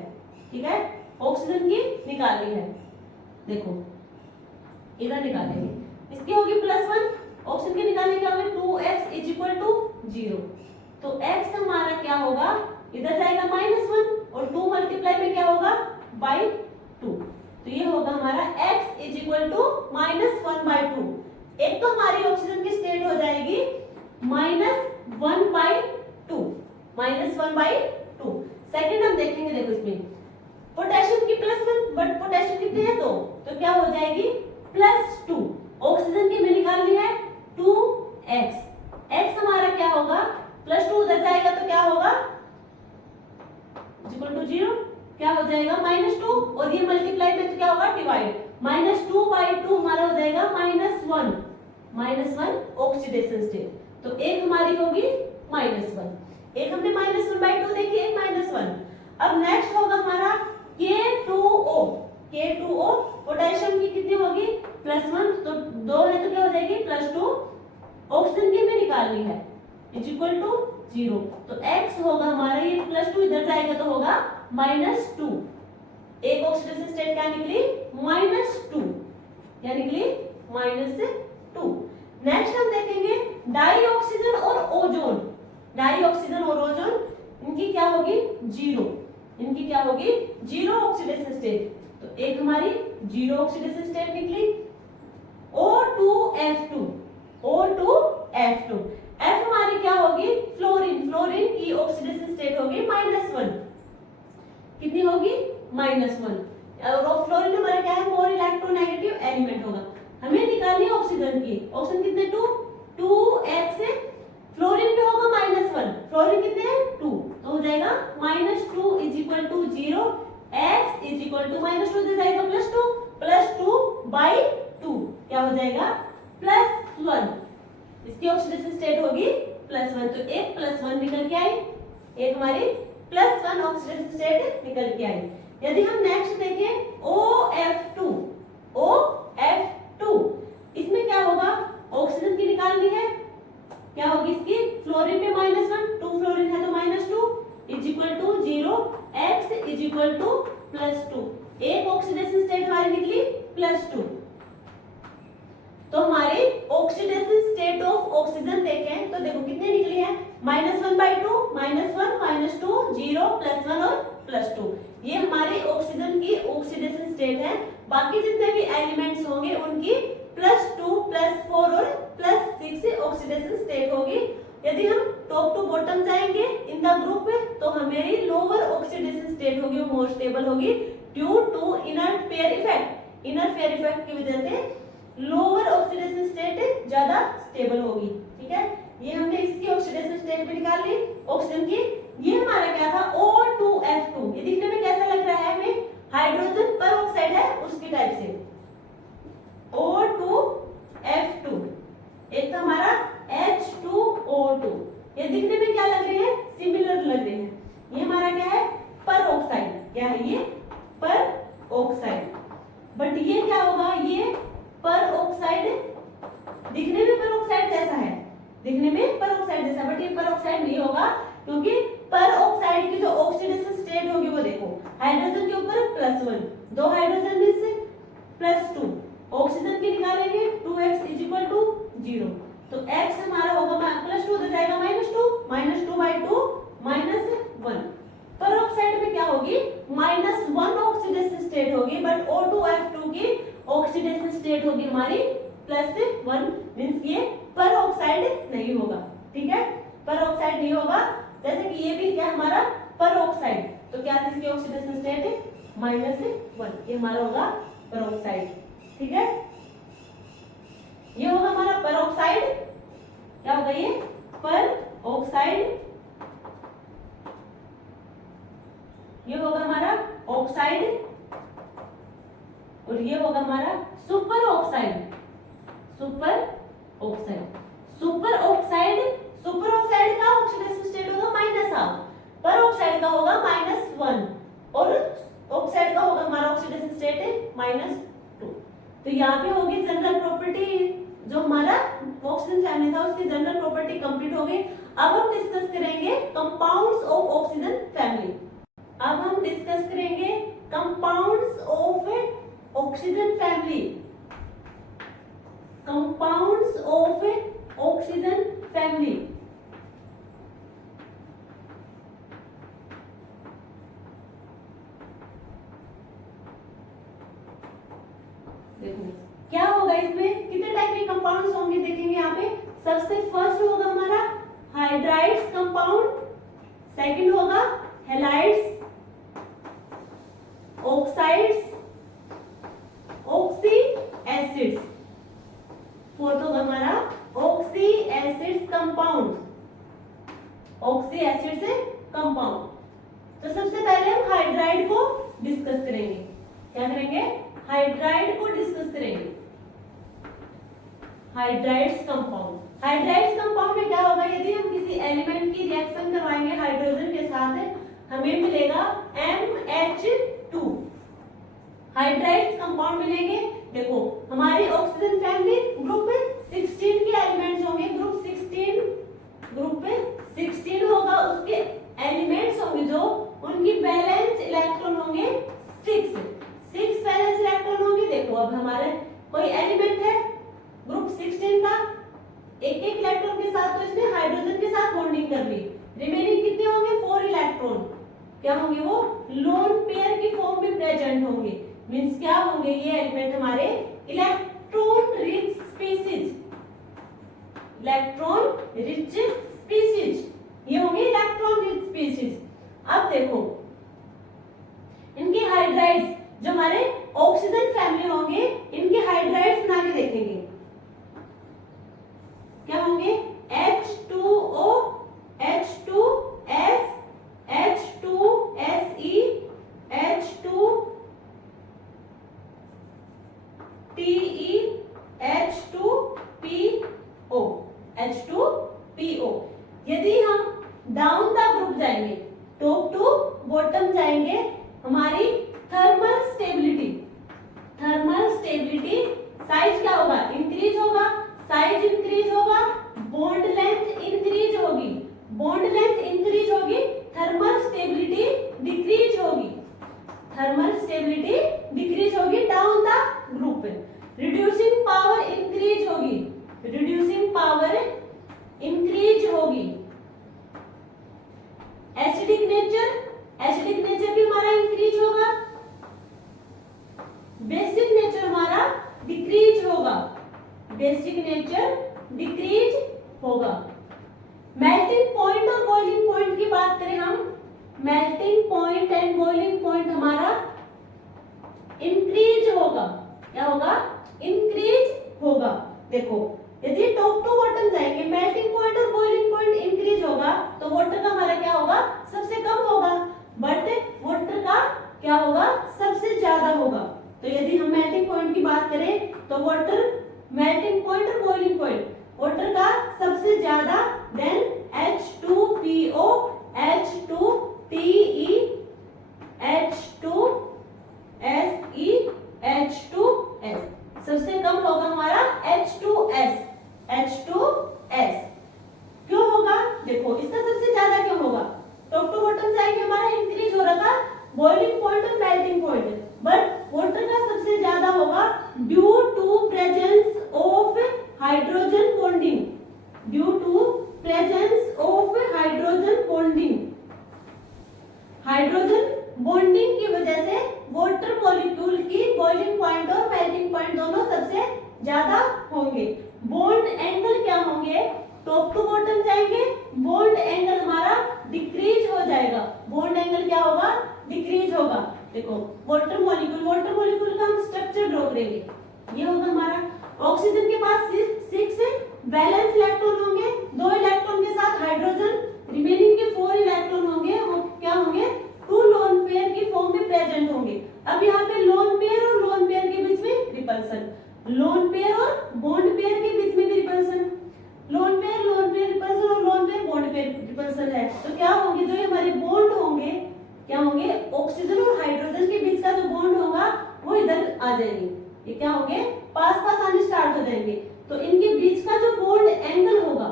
ठीक है, ऑक्सीजन की निकालनी है। देखो इधर निकालेंगे, इसकी होगी +1, ऑक्सीजन की निकालने क्या होगी, 2x = 0। तो x हमारा क्या होगा, इधर जाएगा -1 और 2 मल्टीप्लाई में क्या होगा, /2। तो ये होगा हमारा x = -1/2। एक तो हमारी ऑक्सीजन की स्टेट हो जाएगी -1/2, -1/2। सेकंड हम देखेंगे, देखो इसमें पोटेशियम की +1, बट पोटेशियम कितनी है, 2, तो क्या हो जाएगी +2। ऑक्सीजन की हमें निकालनी है 2x, x हमारा क्या होगा, +2 उधर जाएगा तो क्या होगा, =0, क्या हो जाएगा -2, और ये मल्टीप्लाई में तो क्या होगा, डिवाइड, -2/2 हमारा हो जाएगा -1 ऑक्सीडेशन स्टेट। तो एक हमारी होगी -1, एक हमने -1/2 देखी, एक -1। अब नेक्स्ट होगा हमारा K2O पोटेशियम की कितनी होगी, +1, तो 2 है तो क्या हो जाएगी +2। ऑक्सीजन की हमें निकालनी है, =0। तो x होगा हमारा, ये +2 इधर जाएगा तो होगा -2। एक ऑक्सीडेशन स्टेट क्या निकली, -2, क्या निकली, -2। नेक्स्ट हम देखेंगे डाई ऑक्सीजन और ओजोन। डाई ऑक्सीजन और ओजोन, इनकी क्या होगी, 0, इनकी क्या होगी, 0 ऑक्सीडेशन स्टेट। तो एक हमारी 0 ऑक्सीडेशन स्टेट निकली। O2F2 F हमारी क्या होगी, फ्लोरीन की ऑक्सीडेशन स्टेट होगी -1, कितनी होगी, -1। और फ्लोरीन हमारा क्या है, मोर इलेक्ट्रोनेगेटिव एलिमेंट होगा। हमें निकालनी है ऑक्सीजन की, ऑक्सीजन कितने, 2x, फ्लोरीन पे होगा -1, फ्लोरीन कितने हैं, 2, तो हो जाएगा -2 = 0, x -2 दे जाएगा +2 क्या हो जाएगा, +1। इसकी ऑक्सीडेशन स्टेट होगी +1, तो एक +1 निकल के आई, एक हमारी +1 ऑक्सीडेशन स्टेट निकल के आई। यदि हम नेक्स्ट देखें OF2, OF2 इसमें क्या होगा, ऑक्सीजन की निकालनी है, क्या होगी इसकी, फ्लोरीन पे -1, 2 फ्लोरीन है तो -2 is equal to 0, x is equal to +2, एक ऑक्सीडेशन स्टेट हमारी निकली +2। तो हमारी ऑक्सीडेशन स्टेट ऑफ ऑक्सीजन देखें तो देखो कितने निकले हैं, -1/2, -1, -2, 0, +1 और +2, ये हमारे ऑक्सीजन की ऑक्सीडेशन स्टेट है। बाकी जितने भी एलिमेंट्स होंगे उनकी +2, +4 और +6 ऑक्सीडेशन स्टेट होगी। यदि हम टॉप टू बॉटम जाएंगे इन द ग्रुप तो हमारी लोअर ऑक्सीडेशन स्टेट होगी, वो मोर स्टेबल होगी due to inert pair effect. Inert pair effect की वजह से लोअर ऑक्सीडेशन स्टेट ज्यादा स्टेबल होगी। ठीक है, ये हमने इसकी ऑक्सीडेशन स्टेट भी निकाल ली ऑक्सीजन की। ये हमारा क्या था, O2F2, ये दिखने में कैसा लग रहा है हमें, हाइड्रोजन पर ऑक्साइड है उसकी टाइप से, O2F2। एक था हमारा H2O2, ये दिखने में क्या लग रहे हैं, सिमिलर लग रहे हैं। ये हमारा क्या है, पर ऑक्साइड, क्या है ये, पर ऑक्साइड। बट ये क्या होगा, ये पर ऑक्साइड दिखने में पर ऑक्साइड जैसा है, दिखने में पर ऑक्साइड जैसा, बट ये पर ऑक्साइड नहीं होगा, क्योंकि पर ऑक्साइड की जो ऑक्सीडेशन स्टेट होगी वो देखो, हाइड्रोजन के ऊपर +1, 2 हाइड्रोजन में से +2, ऑक्सीजन की निकालेंगे 2x इज इक्वल टू 0, तो x हमारा होगा +2 हो जाएगा -2, -2/2 -1। पर ऑक्साइड में क्या होगी, -1 ऑक्सीडेशन स्टेट होगी, बट O2F2 की ऑक्सीडेशन स्टेट होगी हमारी +1, मींस ये पर ऑक्साइड नहीं होगा। ठीक है, पर ऑक्साइड नहीं होगा, जैसे कि ये भी क्या हमारा पर ऑक्साइड, तो क्या इसकी ऑक्सीडेशन स्टेट -1, ये हमारा होगा पर ऑक्साइड। ठीक है, ये होगा हमारा पर ऑक्साइड, क्या होगा ये, पर ऑक्साइड, ये होगा हमारा ऑक्साइड, और ये होगा हमारा super oxide, super oxide. Super oxide, super oxide का ऑक्सीडेशन स्टेट होगा -1, पर ऑक्साइड का होगा -1, और ऑक्साइड का होगा हमारा ऑक्सीडेशन स्टेट -2। तो यहाँ पे होगी जनरल प्रॉपर्टी, जो हमारा ऑक्सीजन फैमिली था उसकी जनरल प्रॉपर्टी कंप्लीट हो गई। अब हम डिस्कस करेंगे कंपाउंड्स ऑफ ऑक्सीजन फैमिली। अब हम डिस्कस करेंगे compounds of oxygen family, compounds of oxygen family. देखो क्या होगा इसमें, कितने टाइप के कंपाउंड्स होंगे देखेंगे यहाँ पे। सबसे फर्स्ट होगा हमारा हाइड्राइड्स कंपाउंड, सेकंड होगा halides, oxides, oxy acids, fourth होगा हमारा oxy acids compound, oxy acids compound. तो सबसे पहले हम हाइड्राइड को डिस्कस करेंगे, क्या करेंगे, हाइड्राइड को डिस्कस करेंगे। हाइड्राइड्स कंपाउंड, हाइड्राइड्स कंपाउंड में क्या होगा, यदि हम किसी एलिमेंट की रिएक्शन करवाएंगे हाइड्रोजन के साथ हमें मिलेगा MH2, हाइड्राइड्स कंपाउंड मिलेंगे। देखो हमारी ऑक्सीजन फैमिली ग्रुप 16 के एलिमेंट्स होंगे, ग्रुप 16 होगा, उसके एलिमेंट्स होंगे जो उनकी वैलेंस इलेक्ट्रॉन होंगे 6 वैलेंस इलेक्ट्रॉन होंगे। देखो अब हमारे कोई एलिमेंट है ग्रुप 16 का, एक इलेक्ट्रॉन के साथ तो इसने हाइड्रोजन के साथ बॉन्डिंग कर ली, रिमेनिंग कितने होंगे 4 इलेक्ट्रॉन, क्या होंगे वो लोन पेयर की फॉर्म में प्रेजेंट होंगे, मींस क्या होंगे ये एलिमेंट हमारे electron rich species, electron rich species, ये होंगे इलेक्ट्रॉन रिच स्पीशीज। अब देखो इनके हाइड्राइड्स जो हमारे ऑक्सीजन फैमिली होंगे, इनके हाइड्राइड्स बना के देखेंगे, क्या होंगे H2O, H2S, H2Se, H2Te, H2PO, H2PO। यदि हम डाउन द ग्रुप जाएंगे, टॉप टू बॉटम जाएंगे, हमारी थर्मल स्टेबिलिटी साइज क्या होगा, इंक्रीज होगा, साइज इंक्रीज होगा, बॉन्ड लेंथ इंक्रीज होगी, थर्मल स्टेबिलिटी डिक्रीज होगी down the group. Reducing power increase होगी, एसिडिक नेचर भी हमारा इंक्रीज होगा, बेसिक नेचर हमारा डिक्रीज होगा। मेल्टिंग पॉइंट और बॉइलिंग पॉइंट की बात करें हम, melting point and boiling point हमारा इंक्रीज होगा। क्या होगा, इंक्रीज होगा। देखो यदि टॉप टू बॉटम जाएंगे, मेल्टिंग पॉइंट और बॉइलिंग पॉइंट इंक्रीज होगा तो वाटर का हमारा क्या होगा, सबसे कम होगा, बट वाटर का क्या होगा, सबसे ज्यादा होगा। तो यदि हम मेल्टिंग पॉइंट की बात करें तो वाटर, मेल्टिंग पॉइंट और बॉइलिंग पॉइंट, वाटर का सबसे ज्यादा, then H2PO, H2TE, H2SE, H2S, सबसे कम होगा हमारा H2S। क्यों होगा, देखो इसका सबसे ज्यादा क्यों होगा, टॉप टू बॉटम जाएंगे हमारा इंक्रीज हो रहा था बॉइलिंग पॉइंट और मेल्टिंग पॉइंट, बट वाटर का सबसे ज्यादा होगा due to presence of hydrogen bonding, hydrogen bonding की वजह से वाटर मॉलिक्यूल की बॉइलिंग पॉइंट और मेल्टिंग पॉइंट दोनों सबसे ज्यादा होंगे। बॉन्ड एंगल क्या होंगे, टॉप टू बॉटम जाएंगे, बॉन्ड एंगल हमारा डिक्रीज हो जाएगा, बॉन्ड एंगल क्या होगा, डिक्रीज होगा। देखो वाटर मॉलिक्यूल का हम स्ट्रक्चर ड्रॉ करेंगे, ये होगा हमारा, ऑक्सीजन के पास 6 वैलेंस इलेक्ट्रॉन होंगे, 2 इलेक्ट्रॉन के साथ हाइड्रोजन, रिमेनिंग के 4 इलेक्ट्रॉन होंगे, वो क्या होंगे, 2 लोन पेयर की फॉर्म में प्रेजेंट होंगे। अब यहाँ पे लोन पेयर और लोन पेयर के बीच में रिपल्सन, लोन पेयर और बॉन्ड पेयर के बीच में भी रिपल्सन, लोन पेयर रिपल्सन और lone pair bond pair repulsion है। तो क्या होंगे, जो हमारे बॉन्ड होंगे, क्या होंगे, ऑक्सीजन और हाइड्रोजन के बीच का जो बॉन्ड होगा वो इधर आ जाएंगे, ये क्या होंगे, पास आने स्टार्ट हो जाएंगे। तो इनके बीच का जो बॉन्ड एंगल होगा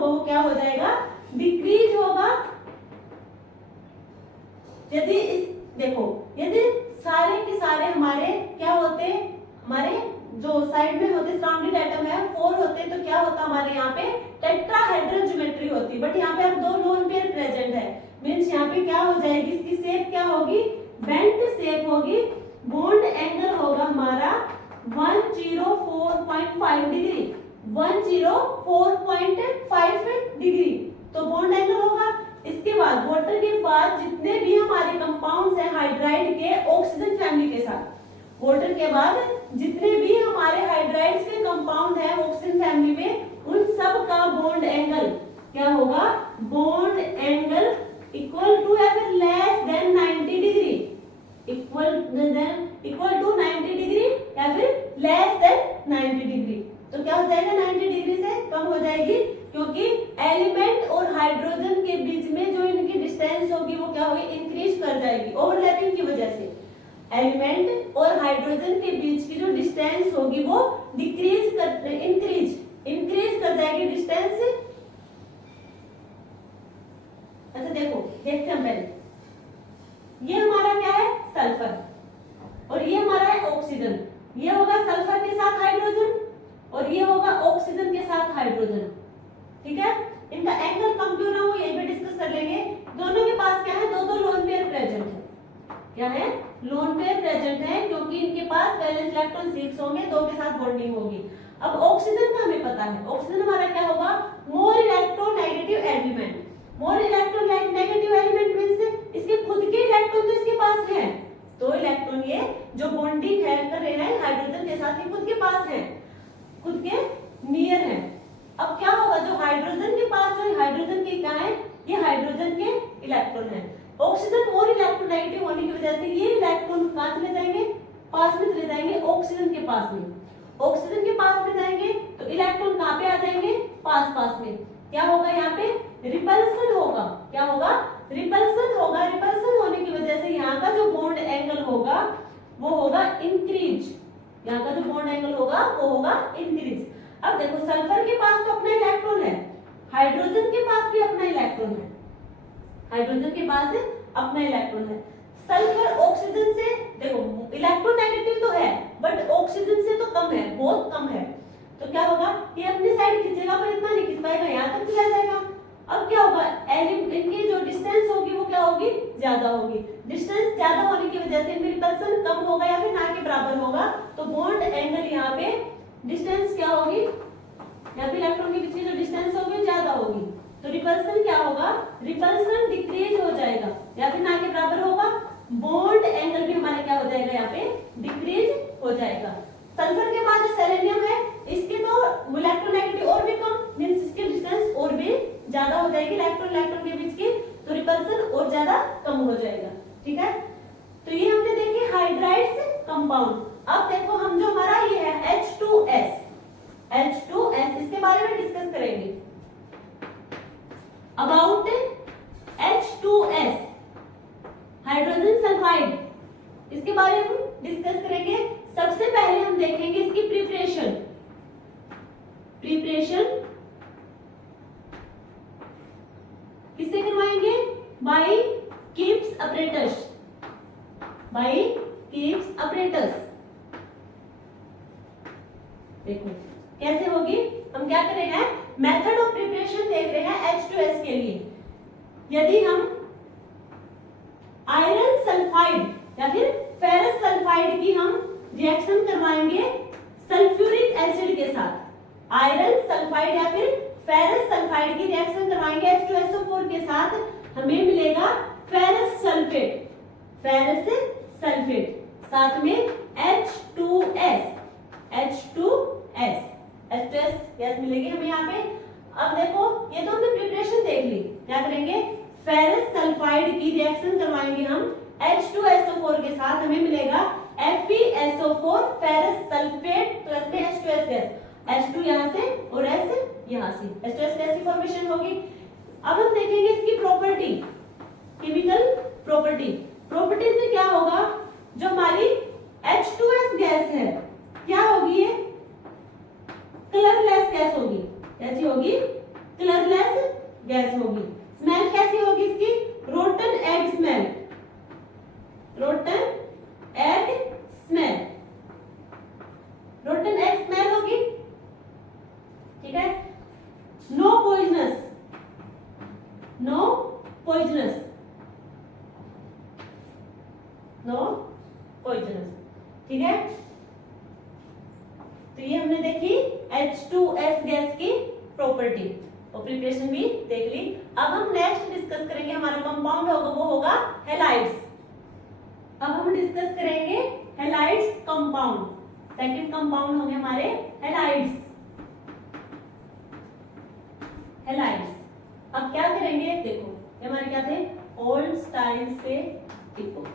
वो क्या हो जाएगा, डिक्रीज होगा। यदि देखो यदि सारे के सारे हमारे क्या होते, हमारे जो साइड में होते सराउंडिंग एटम है 4 होते, तो क्या होता हमारे यहाँ पे टेट्राहेड्रल ज्योमेट्री होती, बट यहाँ पे अब 2 लोन पेयर प्रेजेंट है, मींस यहाँ पे क्या हो जाएगी, इसकी शेप क्या होगी, बेंट शेप होगी, बॉन्ड एंगल होगा हमारा 104.5 डिग्री, 104.5 डिग्री, तो बॉन्ड एंगल होगा। इसके बाद वाटर के बाद जितने भी हमारे कंपाउंड्स हैं हाइड्राइड के ऑक्सीजन फैमिली के साथ, वाटर के बाद जितने भी हमारे हाइड्राइड्स के कंपाउंड हैं ऑक्सीजन फैमिली में, उन सब का बॉन्ड एंगल क्या होगा, बॉन्ड एंगल इक्वल टू या फिर less than 90 degree, equal to 90 degree या फिर लेस देन 90 डिग्री। तो क्या हो जाएगा, 90 डिग्री से कम हो जाएगी, क्योंकि एलिमेंट और हाइड्रोजन के बीच में जो इनकी डिस्टेंस होगी वो क्या होगी, इंक्रीज कर जाएगी, ओवरलैपिंग की वजह से एलिमेंट और हाइड्रोजन के बीच की जो डिस्टेंस होगी वो इंक्रीज कर जाएगी डिस्टेंस। अच्छा देखो, देखते हैं पहले, ये हमारा क्या है, सल्फर, और ये हमारा है ऑक्सीजन, ये होगा सल्फर के साथ हाइड्रोजन और ये होगा ऑक्सीजन के साथ हाइड्रोजन, ठीक है। इनका एंगल कम क्यों ना हो, ये भी डिस्कस कर लेंगे। दोनों के पास क्या है, 2 लोन पेयर प्रेजेंट है, क्या है, लोन पेयर प्रेजेंट है, क्योंकि इनके पास वैलेंस इलेक्ट्रॉन 6 होंगे, 2 के साथ बॉन्डिंग होगी। अब ऑक्सीजन का हमें पता है, ऑक्सीजन हमारा क्या होगा, more electronegative element, more electronegative element means इसके खुद के इलेक्ट्रॉन तो इसके पास है, 2 इलेक्ट्रॉन ये जो बॉन्डिंग है कर रहे हैं हाइड्रोजन के साथ, ये खुद के पास है, खुद के नियर है। अब क्या होगा, जो हाइड्रोजन के पास, जो हाइड्रोजन के क्या है, ये हाइड्रोजन के इलेक्ट्रॉन है, ऑक्सीजन मोर इलेक्ट्रोनेगेटिव होने की वजह से ये इलेक्ट्रॉन कहां चले जाएंगे, पास में चले जाएंगे, ऑक्सीजन के पास में, ऑक्सीजन के पास में जाएंगे तो इलेक्ट्रॉन कहां पे आ जाएंगे, पास पास में, क्या होगा यहाँ पे रिपल्सन होगा। क्या होगा रिपल्सन होगा। रिपल्सन होने की वजह से यहाँ का जो बॉन्ड एंगल होगा वो होगा इंक्रीज। यहाँ का जो बॉन्ड एंगल होगा वो होगा इंक्रीज। अब देखो सल्फर के पास तो अपना इलेक्ट्रॉन है, हाइड्रोजन के पास भी अपना इलेक्ट्रॉन है, हाइड्रोजन के पास अपना इलेक्ट्रॉन है। सल्फर ऑक्सीजन से देखो इलेक्ट्रोनेगेटिव तो है बट ऑक्सीजन से तो कम है, बहुत कम है, तो क्या होगा ये अपनी साइड खींचेगा पर इतना नहीं खींच पाएगा, यहाँ तक चला जाएगा। अब क्या होगा इनकी जो डिस्टेंस होगी वो क्या होगी ज्यादा होगी। डिस्टेंस ज्यादा होने की वजह से इनकी रिपल्सन कम होगा या फिर ना के बराबर होगा, तो बॉन्ड एंगल यहाँ पे डिस्टेंस क्या होगी, यहाँ पे इलेक्ट्रॉन के बीच की जो डिस्टेंस होगी ज्यादा होगी, तो रिपल्सन क्या होगा रिपल्सन डिक्रीज हो जाएगा या फिर ना के बराबर होगा। बॉन्ड एंगल भी हमारा क्या हो जाएगा यहाँ पे डिक्रीज हो जाएगा। सल्फर के बाद जो सेलेनियम है इसके तो इलेक्ट्रोनेगेटिव और भी कम, मींस इसकी डिस्टेंस और भी ज्यादा हो जाएगी इलेक्ट्रॉन इलेक्ट्रॉन के बीच की, तो रिपल्सन और ज्यादा कम हो जाएगा। ठीक है, तो ये हमने देखे हाइड्राइड्स कंपाउंड। अब देखो हम जो हमारा ये है H2S, H2S इसके बारे में डिस्कस करेंगे। अबाउट H2S हाइड्रोजन सल्फाइड, इसके बारे में डिस्कस करेंगे। सबसे पहले हम देखेंगे इसकी प्रिपरेशन। प्रिपरेशन किससे करवाएंगे, by Gibbs apparatus, by Gibbs apparatus. देखो कैसे होगी, हम क्या करेंगे मेथड ऑफ प्रिपरेशन देख रहे हैं H2S के लिए। यदि हम आयरन सल्फाइड या फिर फेरस सल्फाइड की हम रिएक्शन करवाएंगे सल्फ्यूरिक एसिड के साथ, आयरन सल्फाइड या फिर फेरस सल्फाइड की रिएक्शन करवाएंगे H2SO4 के साथ, हमें मिलेगा फेरस सल्फेट, फेरस सल्फेट, साथ में H2S, H2S, H2S गैस मिलेगी हमें यहाँ पे। अब देखो ये तो हमने प्रिपरेशन देख ली, क्या करेंगे फेरस सल्फाइड की रिएक्शन करवाएंगे हम H2SO4 के साथ, हमें मिलेगा FeSO4 फेरस सल्फेट प्लस में H2S गैस, H2 यहाँ से और S यहाँ से, H2S गैस की फॉर्मेशन होगी। अब हम देखेंगे इसकी प्रॉपर्टी, केमिकल प्रॉपर्टी। प्रॉपर्टीज में क्या होगा, जो हमारी H2S गैस है क्या होगी, ये कलरलेस गैस होगी। कैसी होगी, कलरलेस गैस होगी। स्मेल कैसी होगी इसकी, rotten egg smell, rotten egg smell, rotten egg smell होगी। ठीक है, no poisonous, no poisonous, no poisonous. ठीक है, तो ये हमने देखी H2S गैस की प्रॉपर्टी और प्रिपरेशन भी देख ली। अब हम नेक्स्ट डिस्कस करेंगे, हमारा कंपाउंड होगा वो होगा हैलाइड्स। अब हम डिस्कस करेंगे हैलाइड्स कंपाउंड। सेकंड कंपाउंड होंगे हमारे हैलाइड्स, हैलाइड्स। अब क्या करेंगे, देखो ये हमारे क्या थे ओल्ड स्टाइल से टिपो।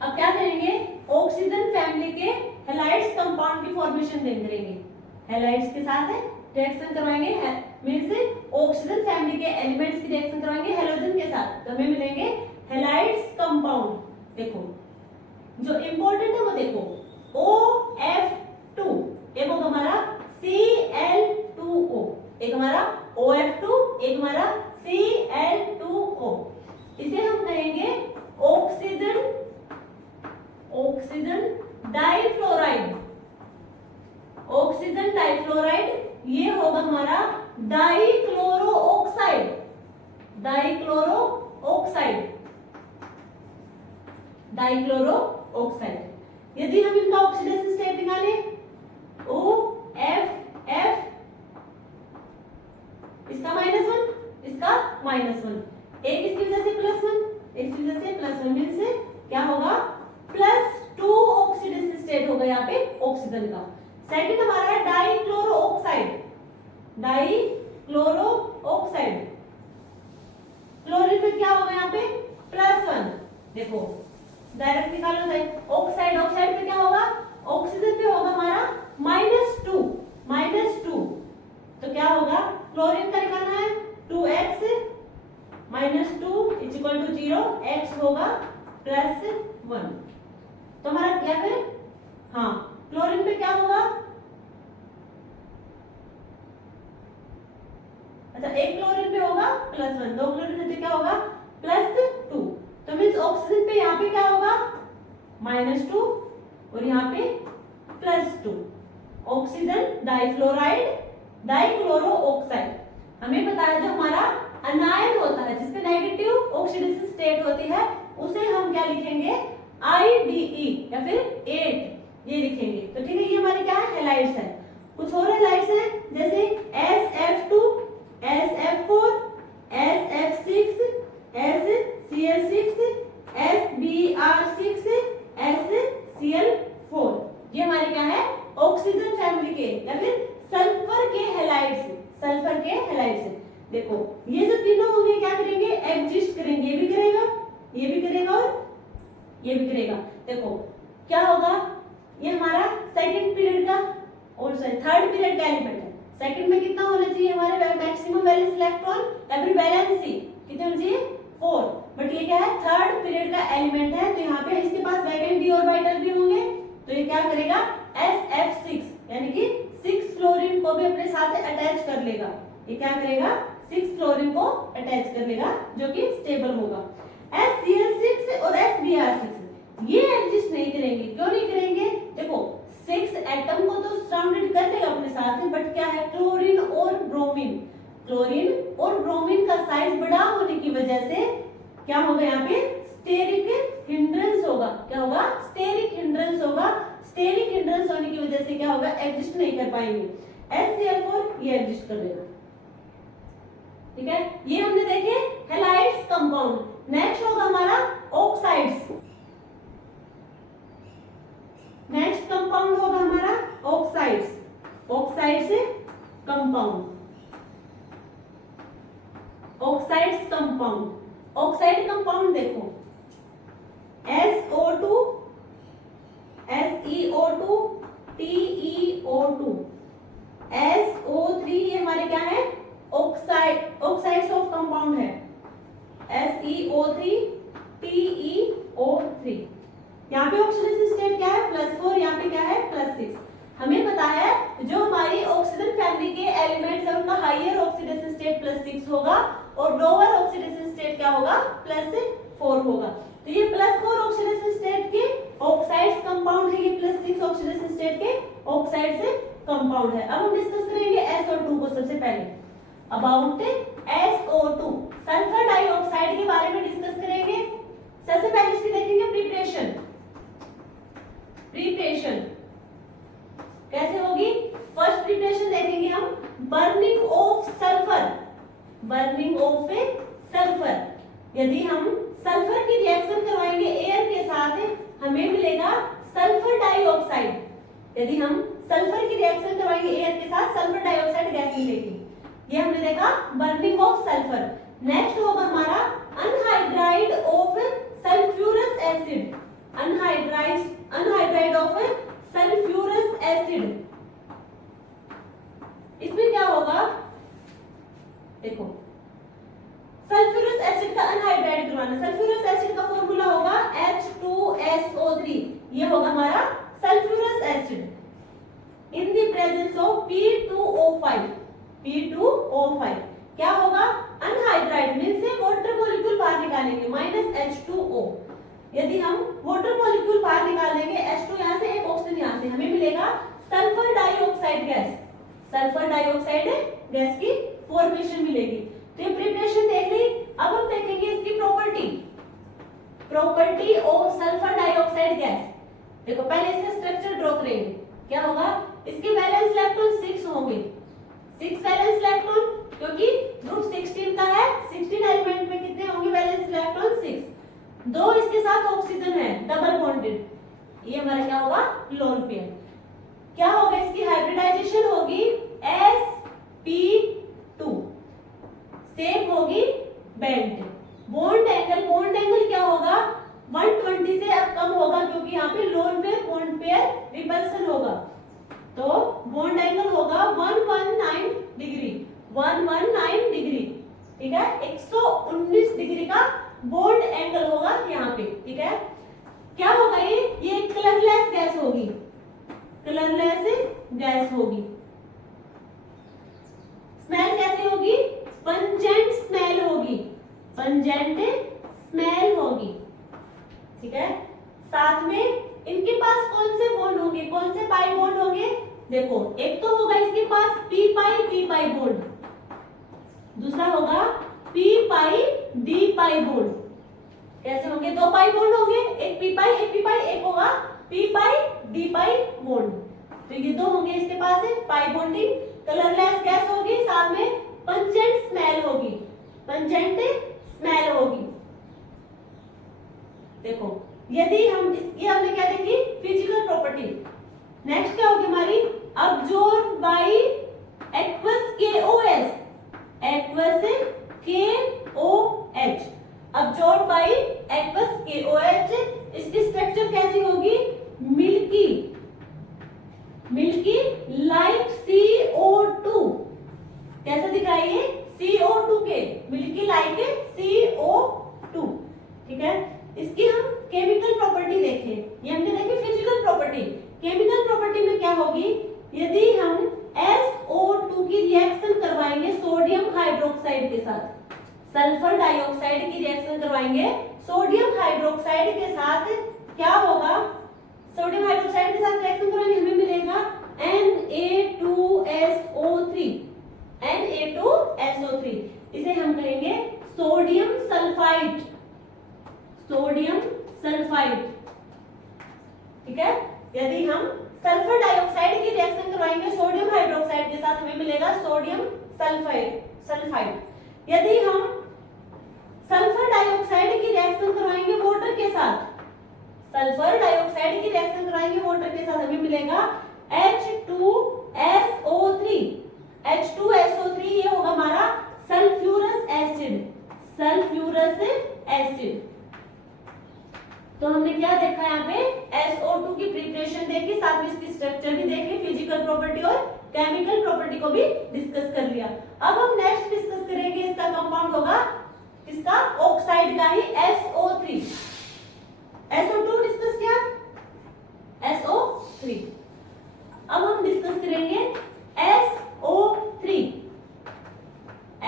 अब क्या करेंगे, ऑक्सीजन फैमिली के हैलाइड्स कंपाउंड की फॉर्मेशन करेंगे, हैलाइड्स के साथ रिएक्शन करवाएंगे, मींस ऑक्सीजन फैमिली के एलिमेंट्स की रिएक्शन करवाएंगे हैलोजन के साथ, तो हमें मिलेंगे हैलाइड्स कंपाउंड। देखो जो इंपॉर्टेंट है वो देखो OF2, एक होगा हमारा Cl2O, एक हमारा OF2, एक हमारा Cl2O। इसे हम कहेंगे oxygen, oxygen difluoride, oxygen difluoride. ये होगा हमारा dichloro oxide, dichloro oxide, dichloro oxide. यदि हम इनका ऑक्सीडेशन स्टेट निकाले OFF, इसका -1, इसका -1, एक इसकी वजह से +1, एक इसकी वजह से +1, मींस क्या होगा +2 ऑक्सीडेशन स्टेट होगा यहाँ पे ऑक्सीजन का। सेकंड हमारा है dichloro oxide, dichloro oxide. Chlorine में क्या होगा यहाँ पे +1, देखो डायरेक्ट निकालो जाए, ऑक्साइड, ऑक्साइड पे क्या होगा ऑक्सीजन पे होगा हमारा -2, -2, तो क्या होगा, क्लोरीन का निकालना है 2x -2 इक्वल टू 0, x होगा +1। तो हमारा क्या है, हाँ क्लोरीन पे क्या होगा, अच्छा एक क्लोरीन पे होगा +1, दो क्लोरीन पे क्या होगा +2। तो मीन्स ऑक्सीजन पे यहाँ पे क्या होगा -2 और यहाँ पे +2। ऑक्सीजन डाइफ्लोराइड डाइक्लोरो ऑक्साइड, हमें पता है जो हमारा अनायन होता है जिसपे नेगेटिव ऑक्सीडेशन स्टेट होती है उसे हम क्या लिखेंगे IDE या फिर 8 ये लिखेंगे। तो ठीक है, ये हमारे क्या है हैलाइड्स है। कुछ और हैलाइड्स हैं जैसे SF2, SF4, SF6, SCl6, SBr6, SCl4, ये हमारे क्या है ऑक्सीजन फैमिली के या फिर सल्फर के हैलाइड्स, सल्फर के हैलाइड्स। देखो ये जो तीनों होंगे क्या करेंगे एग्जिस्ट करेंगे, ये भी करेगा, ये भी करेगा और ये भी करेगा। देखो क्या होगा, ये हमारा सेकंड पीरियड का और थर्ड पीरियड का एलिमेंट है। सेकंड में कितना होना चाहिए हमारे मैक्सिमम वैलेंस इलेक्ट्रॉन या फिर वैलेंसी कितने होना चाहिए 4, बट ये क्या है थर्ड पीरियड का एलिमेंट है तो यहाँ पे इसके पास वैकेंट डी ऑर्बिटल भी होंगे तो ये क्या करेगा SF6 यानी कि 6 फ्लोरीन को भी अपने साथ अटैच कर लेगा। ये क्या करेगा 6 फ्लोरीन को अटैच कर लेगा जो कि स्टेबल होगा। SCl6 और SBr6 ये एग्जिस्ट नहीं करेंगे, क्यों नहीं करेंगे, देखो 6 एटम को तो सराउंडेड कर लेगा अपने साथ, बट क्या है क्लोरीन और ब्रोमीन, क्लोरीन और ब्रोमीन का साइज बड़ा होने की वजह से क्या होगा यहाँ पे स्टेरिक हिंड्रेंस होगा। क्या होगा स्टेरिक हिंड्रेंस होगा। स्टेरिक हिंड्रेंस होने की वजह से क्या होगा एग्जिस्ट नहीं कर पाएंगे। SCl4 ये एग्जिस्ट कर देगा। ठीक है, ये हमने देखे हैलाइड्स कंपाउंड। नेक्स्ट होगा हमारा ऑक्साइड्स। नेक्स्ट कंपाउंड होगा हमारा oxides. Oxides compound, oxides compound. Oxide compound देखो SO2, SeO2, TeO2, SO3 ये हमारे क्या है ऑक्साइड, ऑक्साइड्स ऑफ कंपाउंड है SeO3, TeO3। यहाँ पे ऑक्सीडेशन स्टेट क्या है +4, यहाँ पे क्या है +6। हमें पता है जो हमारी ऑक्सीजन फैमिली के एलिमेंट्स है उनका हाईयर ऑक्सीडेशन स्टेट +6 होगा और लोअर ऑक्सीडेशन स्टेट क्या होगा +4 होगा। तो ये +4 ऑक्सीडेशन स्टेट के ऑक्साइड्स कंपाउंड है, ये +6 ऑक्सीडेशन स्टेट के ऑक्साइड से कंपाउंड है। अब हम डिस्कस करेंगे SO2 को। सबसे पहले अबाउट SO2 सल्फर डाइऑक्साइड के बारे में डिस्कस करेंगे। सबसे पहले इसकी देखेंगे प्रिपरेशन। प्रिपरेशन कैसे होगी, फर्स्ट प्रिपरेशन देखेंगे हम burning of sulphur. Burning of sulphur, यदि हम सल्फर की रिएक्शन करवाएंगे एयर के साथ हमें मिलेगा सल्फर डाइऑक्साइड। यदि हम सल्फर की रिएक्शन करवाएंगे एयर के साथ सल्फर डाइऑक्साइड गैस मिलेगी। ये हमने देखा बर्निंग ऑफ सल्फर। नेक्स्ट होगा हमारा anhydride of sulphurous acid. Anhydride of sulphurous acid, इसमें क्या होगा देखो सल्फ्यूरस एसिड का अनहाइड्राइड करवाना। सल्फ्यूरस एसिड का फॉर्मूला होगा H2SO3, ये होगा हमारा sulphurous acid in the presence of P2O5। P2O5 क्या होगा अनहाइड्राइड मींस से वाटर मॉलिक्यूल बाहर निकालेंगे -H2O। यदि हम वाटर मॉलिक्यूल बाहर निकालेंगे H2 यहाँ से एक ऑक्सीजन यहाँ से, हमें मिलेगा sulphur dioxide gas. Sulphur dioxide gas की फॉर्मेशन मिलेगी। तो ये प्रिपरेशन देख ली। अब हम देखेंगे इसकी property. Property of sulphur dioxide gas. देखो पहले इसका स्ट्रक्चर ड्रॉ करेंगे। क्या होगा, इसके वैलेंस इलेक्ट्रॉन 6 होंगे, 6 वैलेंस इलेक्ट्रॉन, क्योंकि ग्रुप 16 का है। 16 एलिमेंट में कितने होंगे वैलेंस इलेक्ट्रॉन 6। दो इसके साथ ऑक्सीजन है डबल बॉन्डेड, ये हमारा क्या होगा लोन पेयर। क्या होगा इसकी हाइब्रिडाइजेशन होगी sp2, शेप होगी बेंट। बॉन्ड एंगल क्या होगा 120 से अब कम होगा क्योंकि यहाँ पे lone pair bond pair repulsion होगा। तो बॉन्ड एंगल होगा 119 डिग्री। 119 डिग्री, ठीक है, 119 डिग्री का बोल्ड एंगल होगा यहाँ पे, ठीक है। क्या होगा ये कलरलेस गैस होगी, कलरलेस गैस होगी। स्मेल कैसी होगी? पंजेंट स्मेल होगी, पंजेंट स्मेल होगी, ठीक है। साथ में इनके पास कौन से बॉन्ड होंगे, कौन से पाई बॉन्ड होंगे? देखो, एक तो होगा इसके पास पी पाई बॉन्ड, दूसरा होगा पी पाई डी पाई बॉन्ड। कैसे होंगे? दो पाई बॉन्ड होंगे, एक पी पाई, एक होगा पी पाई डी पाई बॉन्ड। तो ये दो होंगे इसके पास है, पाई बॉन्डिंग, कलरलेस गैस होगी, साथ में पंजेंट स्मेल होगी, पंजेंट स्मेल होगी। देखो, यदि हम ये हमने क्या देखी? Physical property. नेक्स्ट क्या होगी हमारी? Absorb by aqueous KOH, aqueous KOH, absorb by aqueous KOH। इसकी स्ट्रक्चर कैसी होगी? Milky, milky like CO2। कैसा दिख रहा है ये? CO2 के, मिल्की लाइक CO2, ठीक है। इसकी हम केमिकल प्रॉपर्टी देखें, ये हमने देखी फिजिकल प्रॉपर्टी। केमिकल प्रॉपर्टी में क्या होगी? यदि हम SO2 की रिएक्शन करवाएंगे सोडियम हाइड्रोक्साइड के साथ, सल्फर डाइऑक्साइड की रिएक्शन करवाएंगे सोडियम हाइड्रोक्साइड के साथ, क्या होगा? सोडियम हाइड्रोक्साइड के साथ रिएक्शन करवाएंगे, हमें मिलेगा Na2SO3, Na2SO3। इसे हम कहेंगे सोडियम सल्फाइड, सोडियम सल्फाइड, ठीक है। यदि हम सल्फर डाइऑक्साइड की रिएक्शन करवाएंगे सोडियम हाइड्रोक्साइड के साथ, हमें मिलेगा सोडियम सल्फाइड, सल्फाइड। यदि हम सल्फर डाइऑक्साइड की रिएक्शन करवाएंगे वाटर के साथ, सल्फर डाइऑक्साइड की रिएक्शन करवाएंगे वाटर के साथ, हमें मिलेगा H2SO3, H2SO3 ये होगा हमारा सल्फ्यूरस एसिड, सल्फ्यूरस एसिड। तो हमने क्या देखा यहाँ पे? SO2 की प्रिपरेशन देखी, साथ में इसकी स्ट्रक्चर भी देखी, फिजिकल प्रॉपर्टी और केमिकल प्रॉपर्टी को भी डिस्कस कर लिया। अब हम नेक्स्ट डिस्कस करेंगे, इसका कंपाउंड होगा इसका ऑक्साइड का ही SO3। SO2 डिस्कस किया, SO3। अब हम डिस्कस करेंगे SO3।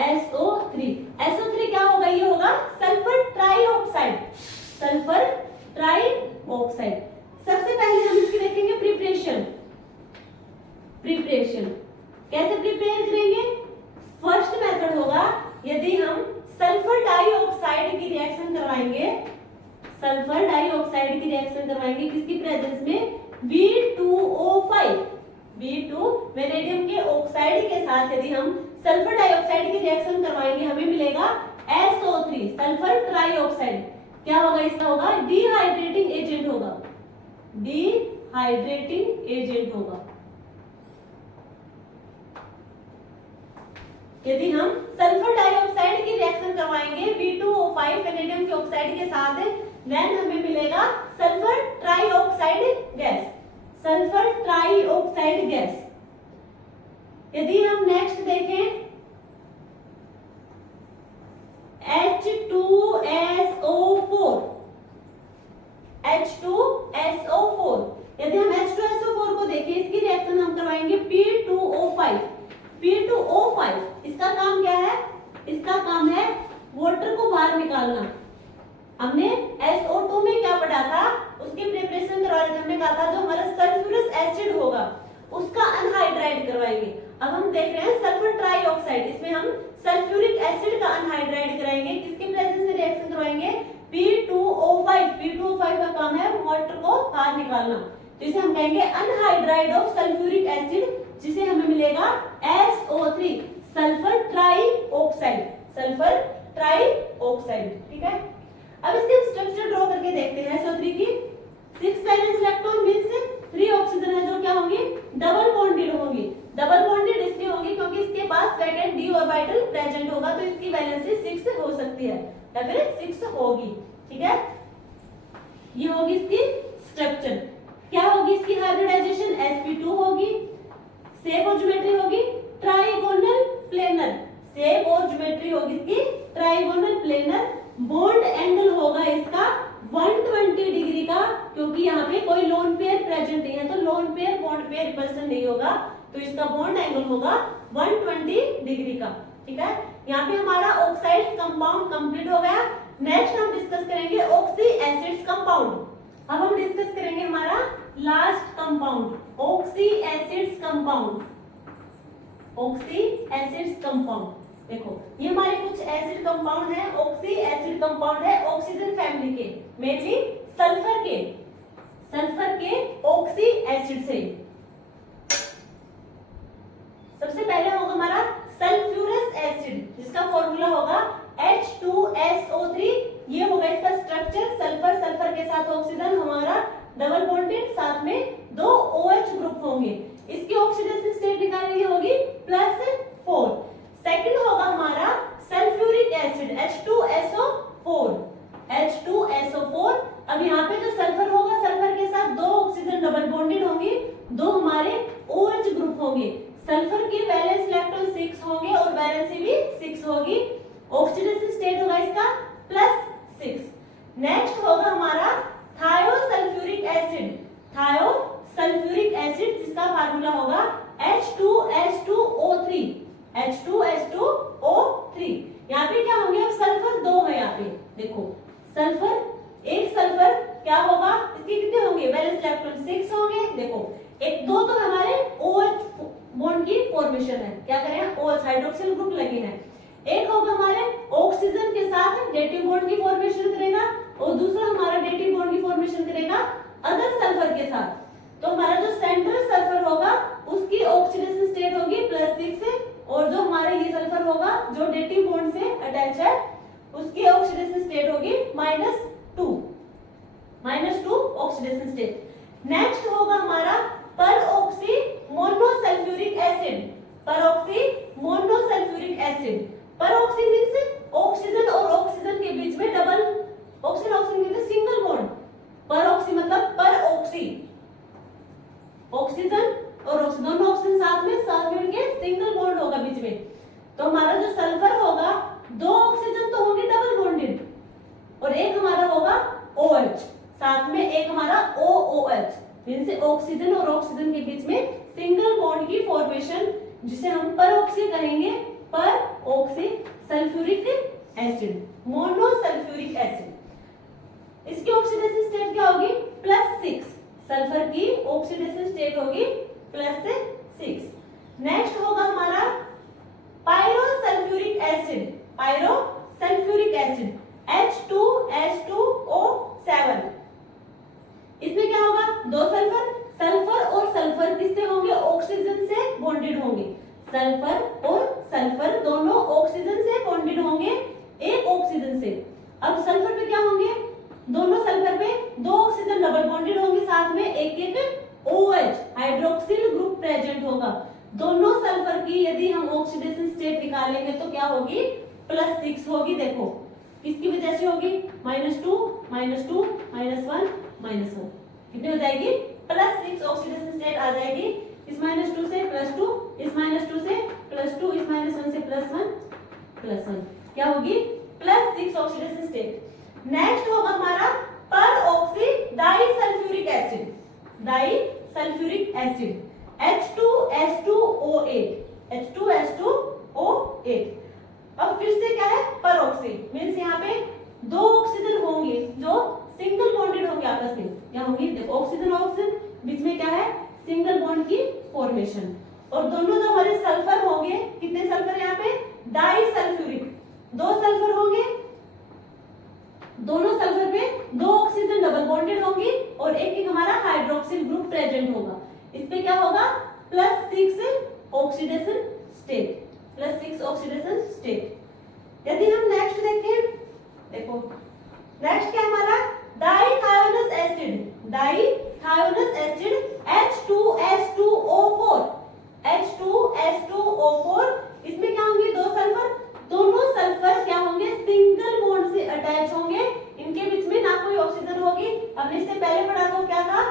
SO3, SO3 क्या होगा? ये होगा सल्फर ट्राइऑक्साइड, सल्फर ट्राइऑक्साइड। सबसे पहले हम इसकी देखेंगे प्रिपरेशन, प्रिपरेशन कैसे प्रिपेयर करेंगे? फर्स्ट मेथड होगा, यदि हम सल्फर डाइऑक्साइड की रिएक्शन करवाएंगे, सल्फर डाइऑक्साइड की रिएक्शन करवाएंगे किसकी प्रेजेंस में? V2O5, V2 वेनेडियम के ऑक्साइड के साथ यदि हम सल्फर डाइऑक्साइड की रिएक्शन करवाएंगे, हमें मिलेगा SO3, सल्फर ट्राइऑक्साइड। क्या होगा? इसका होगा डिहाइड्रेटिंग एजेंट होगा, डिहाइड्रेटिंग एजेंट होगा। यदि हम सल्फर डाइऑक्साइड की रिएक्शन करवाएंगे V2O5 वेनेडियम के ऑक्साइड के साथ, देन हमें मिलेगा sulphur trioxide gas, sulphur trioxide gas. यदि हम नेक्स्ट देखें H2SO4, H2SO4, यदि हम H2SO4 को देखें, इसकी रिएक्शन हम करवाएंगे P2O5, P2O5। इसका काम क्या है? इसका काम है वाटर को बाहर निकालना। हमने SO2 में क्या पढ़ा था? उसकी प्रिपरेशन करवा रहे थे, हमने कहा था जो हमारा सल्फ्यूरस एसिड होगा उसका अनहाइड्राइड करवाएंगे। अब हम देख रहे हैं सल्फर ट्राइऑक्साइड, इसमें हम सल्फ्यूरिक एसिड का अनहाइड्राइड कराएंगे, किसके प्रेजेंस में रिएक्शन करवाएंगे? P2O5, P2O5 का काम है वाटर को बाहर निकालना, तो इसे हम कहेंगे अनहाइड्राइड ऑफ सल्फ्यूरिक एसिड, जिसे हमें मिलेगा SO3, sulphur trioxide, sulphur trioxide, ठीक है। अब इसके स्ट्रक्चर ड्रॉ करके देखते हैं SO3 की। 6 वैलेंस इलेक्ट्रॉन मींस 3 ऑक्सीजन है जो क्या होंगी? डबल बॉन्डेड होंगी। डबल बॉन्डेड इसलिए होंगी क्योंकि इसके पास सेकंड d ऑर्बिटल प्रेजेंट होगा, तो इसकी वैलेंसी 6 हो सकती है या फिर 6 होगी, ठीक है। ये होगी इसकी स्ट्रक्चर। क्या होगी इसकी हाइब्रिडाइजेशन? sp2 होगी, शेप और ज्योमेट्री होगी ट्राइगोनल प्लेनर, शेप और ज्योमेट्री होगी इसकी ट्राइगोनल प्लेनर, बॉन्ड एंगल होगा इसका 120 डिग्री का, क्योंकि यहाँ पे कोई लोन पेयर प्रेजेंट नहीं है, तो lone pair bond pair repulsion नहीं होगा, तो इसका बॉन्ड एंगल होगा 120 डिग्री का। ठीक है, यहाँ पे हमारा ऑक्साइड कंपाउंड कंप्लीट हो गया। नेक्स्ट हम डिस्कस करेंगे ऑक्सी एसिड्स कंपाउंड। अब हम डिस्कस करेंगे हमारा last compound oxy acids compound. Oxy acids compound देखो, ये हमारे कुछ एसिड कंपाउंड है, ऑक्सी एसिड कंपाउंड है ऑक्सीजन फैमिली के, मेनली सल्फर के ऑक्सी एसिड से। सबसे पहले होगा हमारा सल्फ्यूरस एसिड, जिसका फॉर्मूला होगा H2SO3। ये होगा इसका स्ट्रक्चर, सल्फर के साथ ऑक्सीजन हमारा डबल बॉन्डेड, साथ में दो OH ग्रुप होंगे। इसकी ऑक्सीडेशन स्टेट निकालेंगे होगी +4। सेकंड होगा हमारा सल्फ्यूरिक एसिड H2SO4। अब यहाँ पे जो सल्फर होगा, सल्फर के साथ दो ऑक्सीजन डबल बॉन्डेड होंगे, दो हमारे OH ग्रुप होंगे। सल्फर की वैलेंस इलेक्ट्रॉन 6 होंगे और वैलेंसी भी 6 होगी। ऑक्सीडेशन स्टेट होगा इसका +6। नेक्स्ट होगा हमारा थायोसल्फ्यूरिक एसिड, जिसका फार्मूला होगा H2H2O3। यहाँ पे क्या होंगे, अब सल्फर दो है, यहाँ पे देखो सल्फर, एक सल्फर क्या होगा, इसके कितने होंगे, वैलेंस इलेक्ट्रॉन 6 होंगे। देखो एक दो तो हमारे OH बॉन्ड की फॉर्मेशन है, क्या करें, OH हाइड्रोक्सिल ग्रुप लगे हैं। एक होगा हमारे ऑक्सीजन के साथ डेटिव बॉन्ड की फॉर्मेशन करेगा, और दूसरा हमारा डेटिव बॉन्ड की फॉर्मेशन करेगा अदर सल्फर के साथ। तो हमारा जो सेंट्रल सल्फर होगा उसकी ऑक्सीडेशन स्टेट होगी +6, और जो हमारा ये सल्फर होगा जो डेटिव बॉन्ड से अटैच है उसकी ऑक्सीडेशन स्टेट होगी -2 ऑक्सीडेशन स्टेट। नेक्स्ट होगा हमारा peroxy monosulphuric acid. Peroxy means oxygen और ऑक्सीजन के बीच में double oxygen means single bond. Peroxy मतलब परऑक्सी, ऑक्सीजन और ऑक्सीजन दोनों ऑक्सीजन साथ मिलके सिंगल बॉन्ड होगा बीच में। तो हमारा जो सल्फर होगा, दो ऑक्सीजन तो होंगे डबल बॉन्डेड, और एक हमारा होगा OH, साथ में एक हमारा OOH, जिनसे ऑक्सीजन और ऑक्सीजन के बीच में सिंगल बॉन्ड की फॉर्मेशन, जिसे हम परऑक्सी कहेंगे, परऑक्सी सल्फ्यूरिक एसिड, मोनोसल्फ्यूरिक एसिड। इसकी ऑक्सीडेशन स्टेट क्या होगी, +6। सल्फर की ऑक्सीडेशन स्टेट होगी +6। नेक्स्ट होगा हमारा पायरोसल्फ्यूरिक एसिड H2H2O7। इसमें क्या होगा, दो सल्फर और सल्फर किससे होंगे, ऑक्सीजन से बॉन्डेड होंगे। सल्फर और सल्फर दोनों ऑक्सीजन से बॉन्डेड होंगे, एक ऑक्सीजन से। अब सल्फर पे क्या होंगे, दोनों सल्फर पे दो ऑक्सीजन डबल बॉन्डेड होंगे, साथ में एक OH हाइड्रोक्सिल ग्रुप प्रेजेंट होगा। दोनों सल्फर की यदि हम ऑक्सीडेशन स्टेट निकालेंगे तो क्या होगी, +6 होगी। देखो किसकी वजह से होगी, -2 -1 कितनी हो जाएगी, +6 ऑक्सीडेशन स्टेट आ जाएगी। इस -2 से +2, इस -2 से +2, इस -1 से +1 क्या होगी, +6 ऑक्सीडेशन स्टेट। नेक्स्ट होगा हमारा परऑक्सी डाइसल्फ्यूरिक एसिड H2H2O8। अब फिर से क्या है, परऑक्सी मींस यहाँ पे दो ऑक्सीजन होंगे जो सिंगल बॉन्डेड होंगे आपस में, क्या होंगी, देखो ऑक्सीजन बीच में क्या है, सिंगल बॉन्ड की फॉर्मेशन। और दोनों जो हमारे सल्फर होंगे, कितने सल्फर यहाँ पे, डाइसल्फ्यूरिक, दो सल्फर होंगे, दोनों सल्फर पे दो ऑक्सीजन डबल बॉन्डेड होंगी, और एक हमारा हाइड्रोक्सिल ग्रुप प्रेजेंट होगा। इस पे क्या होगा, +6 ऑक्सीडेशन स्टेट। यदि हम नेक्स्ट देखें, देखो नेक्स्ट क्या हमारा डाइथायोनस एसिड H2H2O4। इसमें क्या होंगे, दो सल्फर, दोनों सल्फर क्या होंगे, सिंगल बॉन्ड से अटैच होंगे, इनके बीच में ना कोई ऑक्सीजन होगी। हमने इससे पहले पढ़ा था क्या था,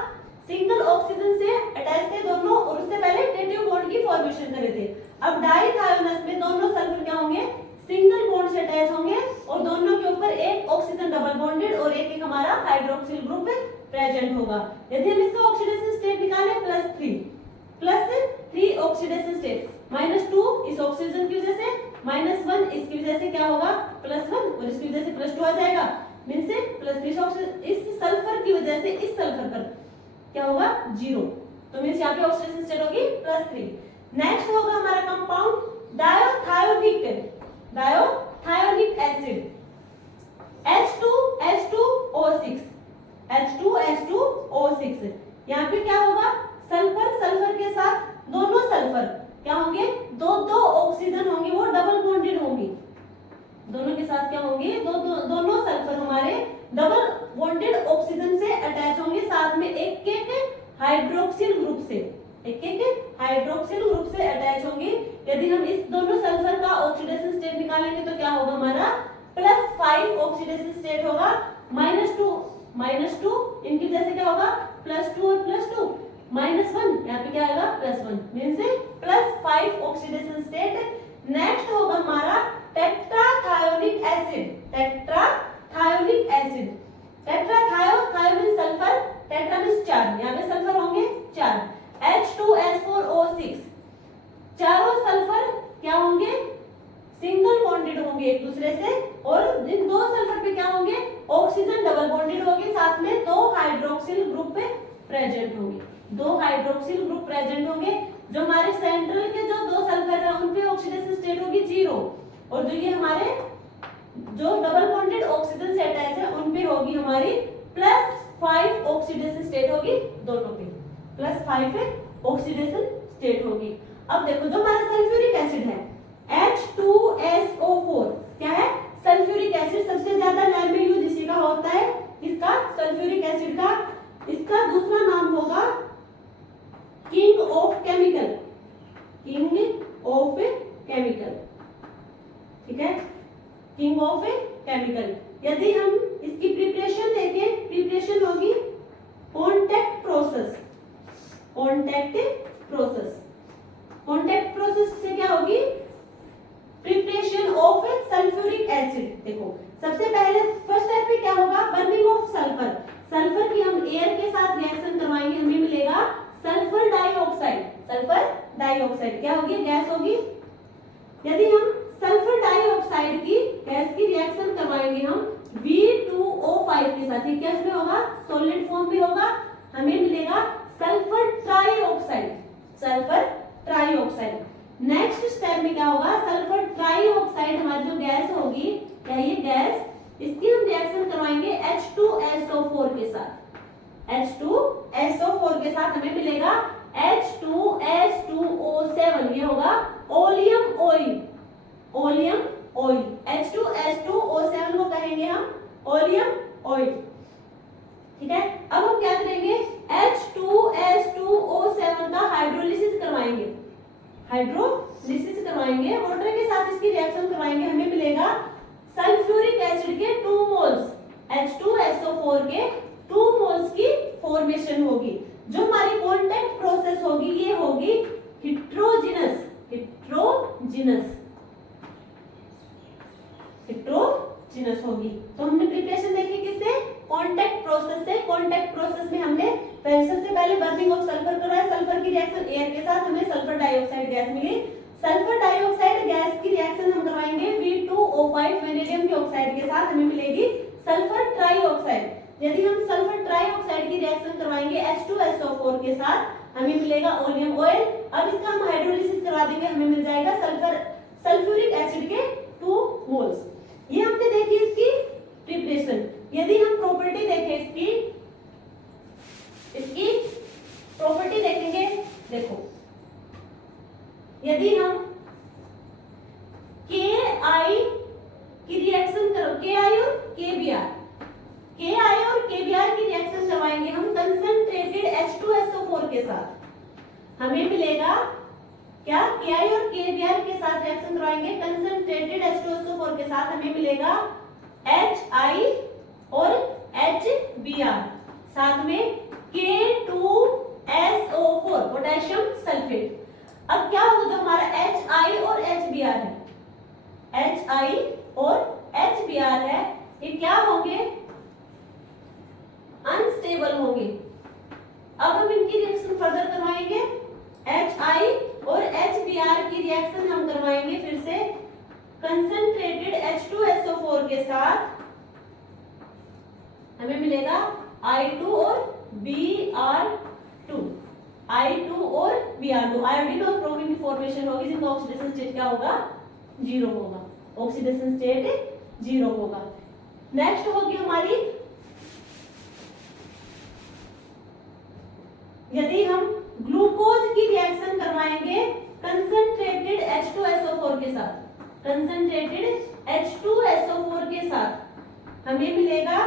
सिंगल ऑक्सीजन से अटैच थे दोनों, और उससे पहले डेटिव बॉन्ड की फॉर्मेशन करे थे। अब डाइथायोनस में दोनों सल्फर क्या होंगे, ऑक्सीजन डबल बॉन्डेड और एक हमारा हाइड्रोक्सिल ग्रुप प्रेजेंट होगा। यदि हम इसका ऑक्सीडेशन स्टेट निकालें +3 ऑक्सीडेशन स्टेट, -2 इस ऑक्सीजन की वजह से, -1 इसकी वजह से क्या होगा +1 और इसकी वजह से +2 आ जाएगा, मीन से +3 ऑक्सीजन इस सल्फर की वजह से इस सल्फर पर क्या होगा 0, तो मीन यहाँ पे ऑक्सीडेशन स्टेट होगी +3। नेक्स्ट होगा हमारा कंपाउंड डायोथायोनिक एसिड H2H2O6 यहाँ पे क्या होगा सल्फर के साथ दोनों सल्फर क्या होंगे, दो ऑक्सीजन होंगे, वो डबल बॉन्डेड होंगी, दोनों के साथ क्या होंगे दोनों सल्फर हमारे डबल बॉन्डेड ऑक्सीजन से अटैच होंगे, साथ में एक हाइड्रोक्सिल ग्रुप से अटैच होंगे। यदि हम इस दोनों सल्फर का ऑक्सीडेशन स्टेट निकालेंगे तो क्या होगा हमारा +5 ऑक्सीडेशन स्टेट होगा, -2 इनकी वजह से क्या होगा +2 और +2 -1 यहाँ पे क्या आएगा +1 मीन से +5 ऑक्सीडेशन स्टेट। नेक्स्ट होगा हमारा टेट्राथायोनिक एसिड थायो मीन सल्फर, टेट्रा मीन 4, यहाँ पे सल्फर होंगे 4, H2S4O6 चारों सल्फर क्या होंगे सिंगल बॉन्डेड होंगे एक दूसरे से, और इन दो सल्फर पे क्या होंगे ऑक्सीजन डबल बॉन्डेड होगी, साथ में 2 हाइड्रोक्सिल ग्रुप प्रेजेंट होंगे। जो हमारे सेंट्रल के जो 2 सल्फर है उन पे ऑक्सीडेशन स्टेट होगी 0, और जो ये हमारे जो डबल बॉन्डेड ऑक्सीजन से अटैच है उन पे होगी हमारी +5 ऑक्सीडेशन स्टेट होगी, दोनों पे +5 ऑक्सीडेशन स्टेट होगी। अब देखो जो हमारा सल्फ्यूरिक एसिड है H2SO4 क्या है सल्फ्यूरिक एसिड, सबसे ज्यादा लैब में यूज इसी का होता है, इसका सल्फ्यूरिक एसिड का इसका दूसरा नाम होगा किंग ऑफ केमिकल, ठीक है, किंग ऑफ केमिकल। यदि हम इसकी प्रिपरेशन देखें, प्रिपरेशन होगी कॉन्टैक्ट प्रोसेस से क्या होगी प्रिपरेशन ऑफ सल्फ्यूरिक एसिड। देखो सबसे पहले फर्स्ट स्टेप पे क्या होगा बर्निंग ऑफ सल्फर की हम एयर के साथ रिएक्शन करवाएंगे, हमें मिलेगा सल्फर डाइऑक्साइड क्या होगी गैस होगी। यदि हम सल्फर डाइऑक्साइड की गैस की रिएक्शन करवाएंगे हम V2O5 के साथ, ये क्या इसमें होगा सॉलिड फॉर्म में होगा, हमें मिलेगा सल्फर ट्राइऑक्साइड। नेक्स्ट स्टेप में क्या होगा सल्फर ट्राइऑक्साइड हमारी जो गैस होगी, क्या ये गैस इसकी हम रिएक्शन करवाएंगे H2SO4 के साथ हमें मिलेगा H2S2O7, ये होगा ओलियम ऑयल H2S2O7 को कहेंगे हम ओलियम ऑयल, ठीक है। अब हम क्या करेंगे H2S2O7 का हाइड्रोलिसिस करवाएंगे, वाटर के साथ इसकी रिएक्शन करवाएंगे, हमें मिलेगा सल्फ्यूरिक एसिड के 2 मोल्स, H2SO4 के 2 मोल्स की फॉर्मेशन होगी। जो हमारी कांटेक्ट प्रोसेस होगी ये होगी हिट्रोजिनस होगी। तो हमने प्रिपरेशन देखी किससे कांटेक्ट प्रोसेस से। कांटेक्ट प्रोसेस में हमने सबसे पहले बर्निंग ऑफ सल्फर कराया, सल्फर की रिएक्शन एयर के साथ हमें सल्फर डाइऑक्साइड गैस मिली। सल्फर डाइऑक्साइड गैस की रिएक्शन हम करवाएंगे V2O5 वेनेडियम के ऑक्साइड के साथ, हमें मिलेगी सल्फर ट्राइऑक्साइड। यदि हम सल्फर ट्राइऑक्साइड की रिएक्शन करवाएंगे H2SO4 के साथ, हमें मिलेगा ओलियम ऑयल। अब इसका हम हाइड्रोलिसिस करवा देंगे, हमें मिल जाएगा सल्फ्यूरिक एसिड के 2 मोल्स। ये हमने देखी इसकी प्रिपरेशन। यदि हम प्रॉपर्टी देखें इसकी प्रॉपर्टी देखेंगे, देखो यदि हम KI की रिएक्शन करो, KI और KBr की रिएक्शन करवाएंगे हम कंसंट्रेटेड H2SO4 के साथ, हमें मिलेगा क्या KI और KBr के साथ रिएक्शन करवाएंगे कंसंट्रेटेड H2SO4 के साथ, हमें मिलेगा HI और HBr, साथ में K2SO4 पोटेशियम सल्फेट। अब क्या होगा जो हमारा HI और HBr है, ये क्या होंगे, अनस्टेबल होंगे। अब हम इनकी रिएक्शन फर्दर करवाएंगे, HI और HBr की रिएक्शन हम करवाएंगे फिर से कंसंट्रेटेड H2SO4 के साथ, हमें मिलेगा I2 और Br2, I2 और Br2, आयोडीन और ब्रोमीन की फॉर्मेशन होगी जिनका ऑक्सीडेशन स्टेट क्या होगा, 0 होगा, ऑक्सीडेशन स्टेट 0 होगा। नेक्स्ट होगी हमारी, यदि हम ग्लूकोज की रिएक्शन करवाएंगे कंसंट्रेटेड H2SO4 के साथ, कंसंट्रेटेड H2SO4 के साथ हमें मिलेगा,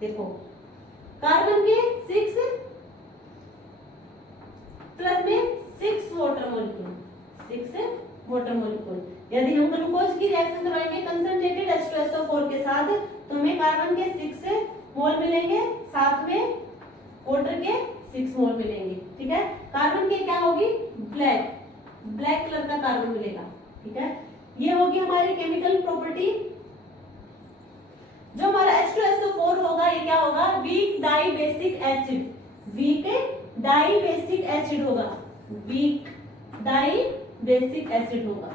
देखो कार्बन के 6 प्लस में 6 वाटर मॉलिक्यूल, 6 वाटर मॉलिक्यूल। यदि हम ग्लूकोज की रिएक्शन करवाएंगे कंसंट्रेटेड H2SO4 के साथ तो हमें कार्बन के 6 मोल मिलेंगे, साथ में वाटर के 6 मोल मिलेंगे, ठीक है। कार्बन की क्या होगी, ब्लैक कलर का कार्बन मिलेगा, ठीक है। ये होगी हमारी केमिकल प्रॉपर्टी। जो हमारा H2SO4 होगा ये क्या होगा, weak dibasic acid, weak dibasic acid होगा, वीक डाई बेसिक एसिड होगा।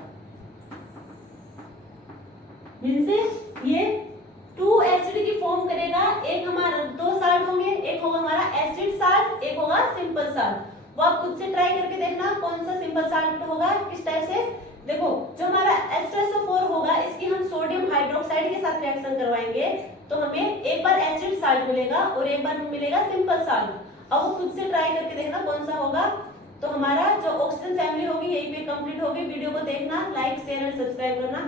मींस ये 2 एसिड की फॉर्म करेगा, एक हमारा 2 साल्ट होंगे, एक होगा हमारा एसिड साल्ट, एक होगा सिंपल साल्ट। वो आप खुद से ट्राई करके देखना कौन सा सिंपल साल्ट होगा, किस टाइप से। देखो जो हमारा H2SO4 होगा इसकी हम सोडियम हाइड्रोक्साइड के साथ रिएक्शन करवाएंगे तो हमें एक बार एसिड साल्ट मिलेगा और एक बार मिलेगा सिंपल साल्ट। अब वो खुद से ट्राई करके देखना कौन सा होगा। तो हमारा जो ऑक्सीजन फैमिली होगी यही पे कंप्लीट होगी। वीडियो को देखना, लाइक शेयर एंड सब्सक्राइब करना।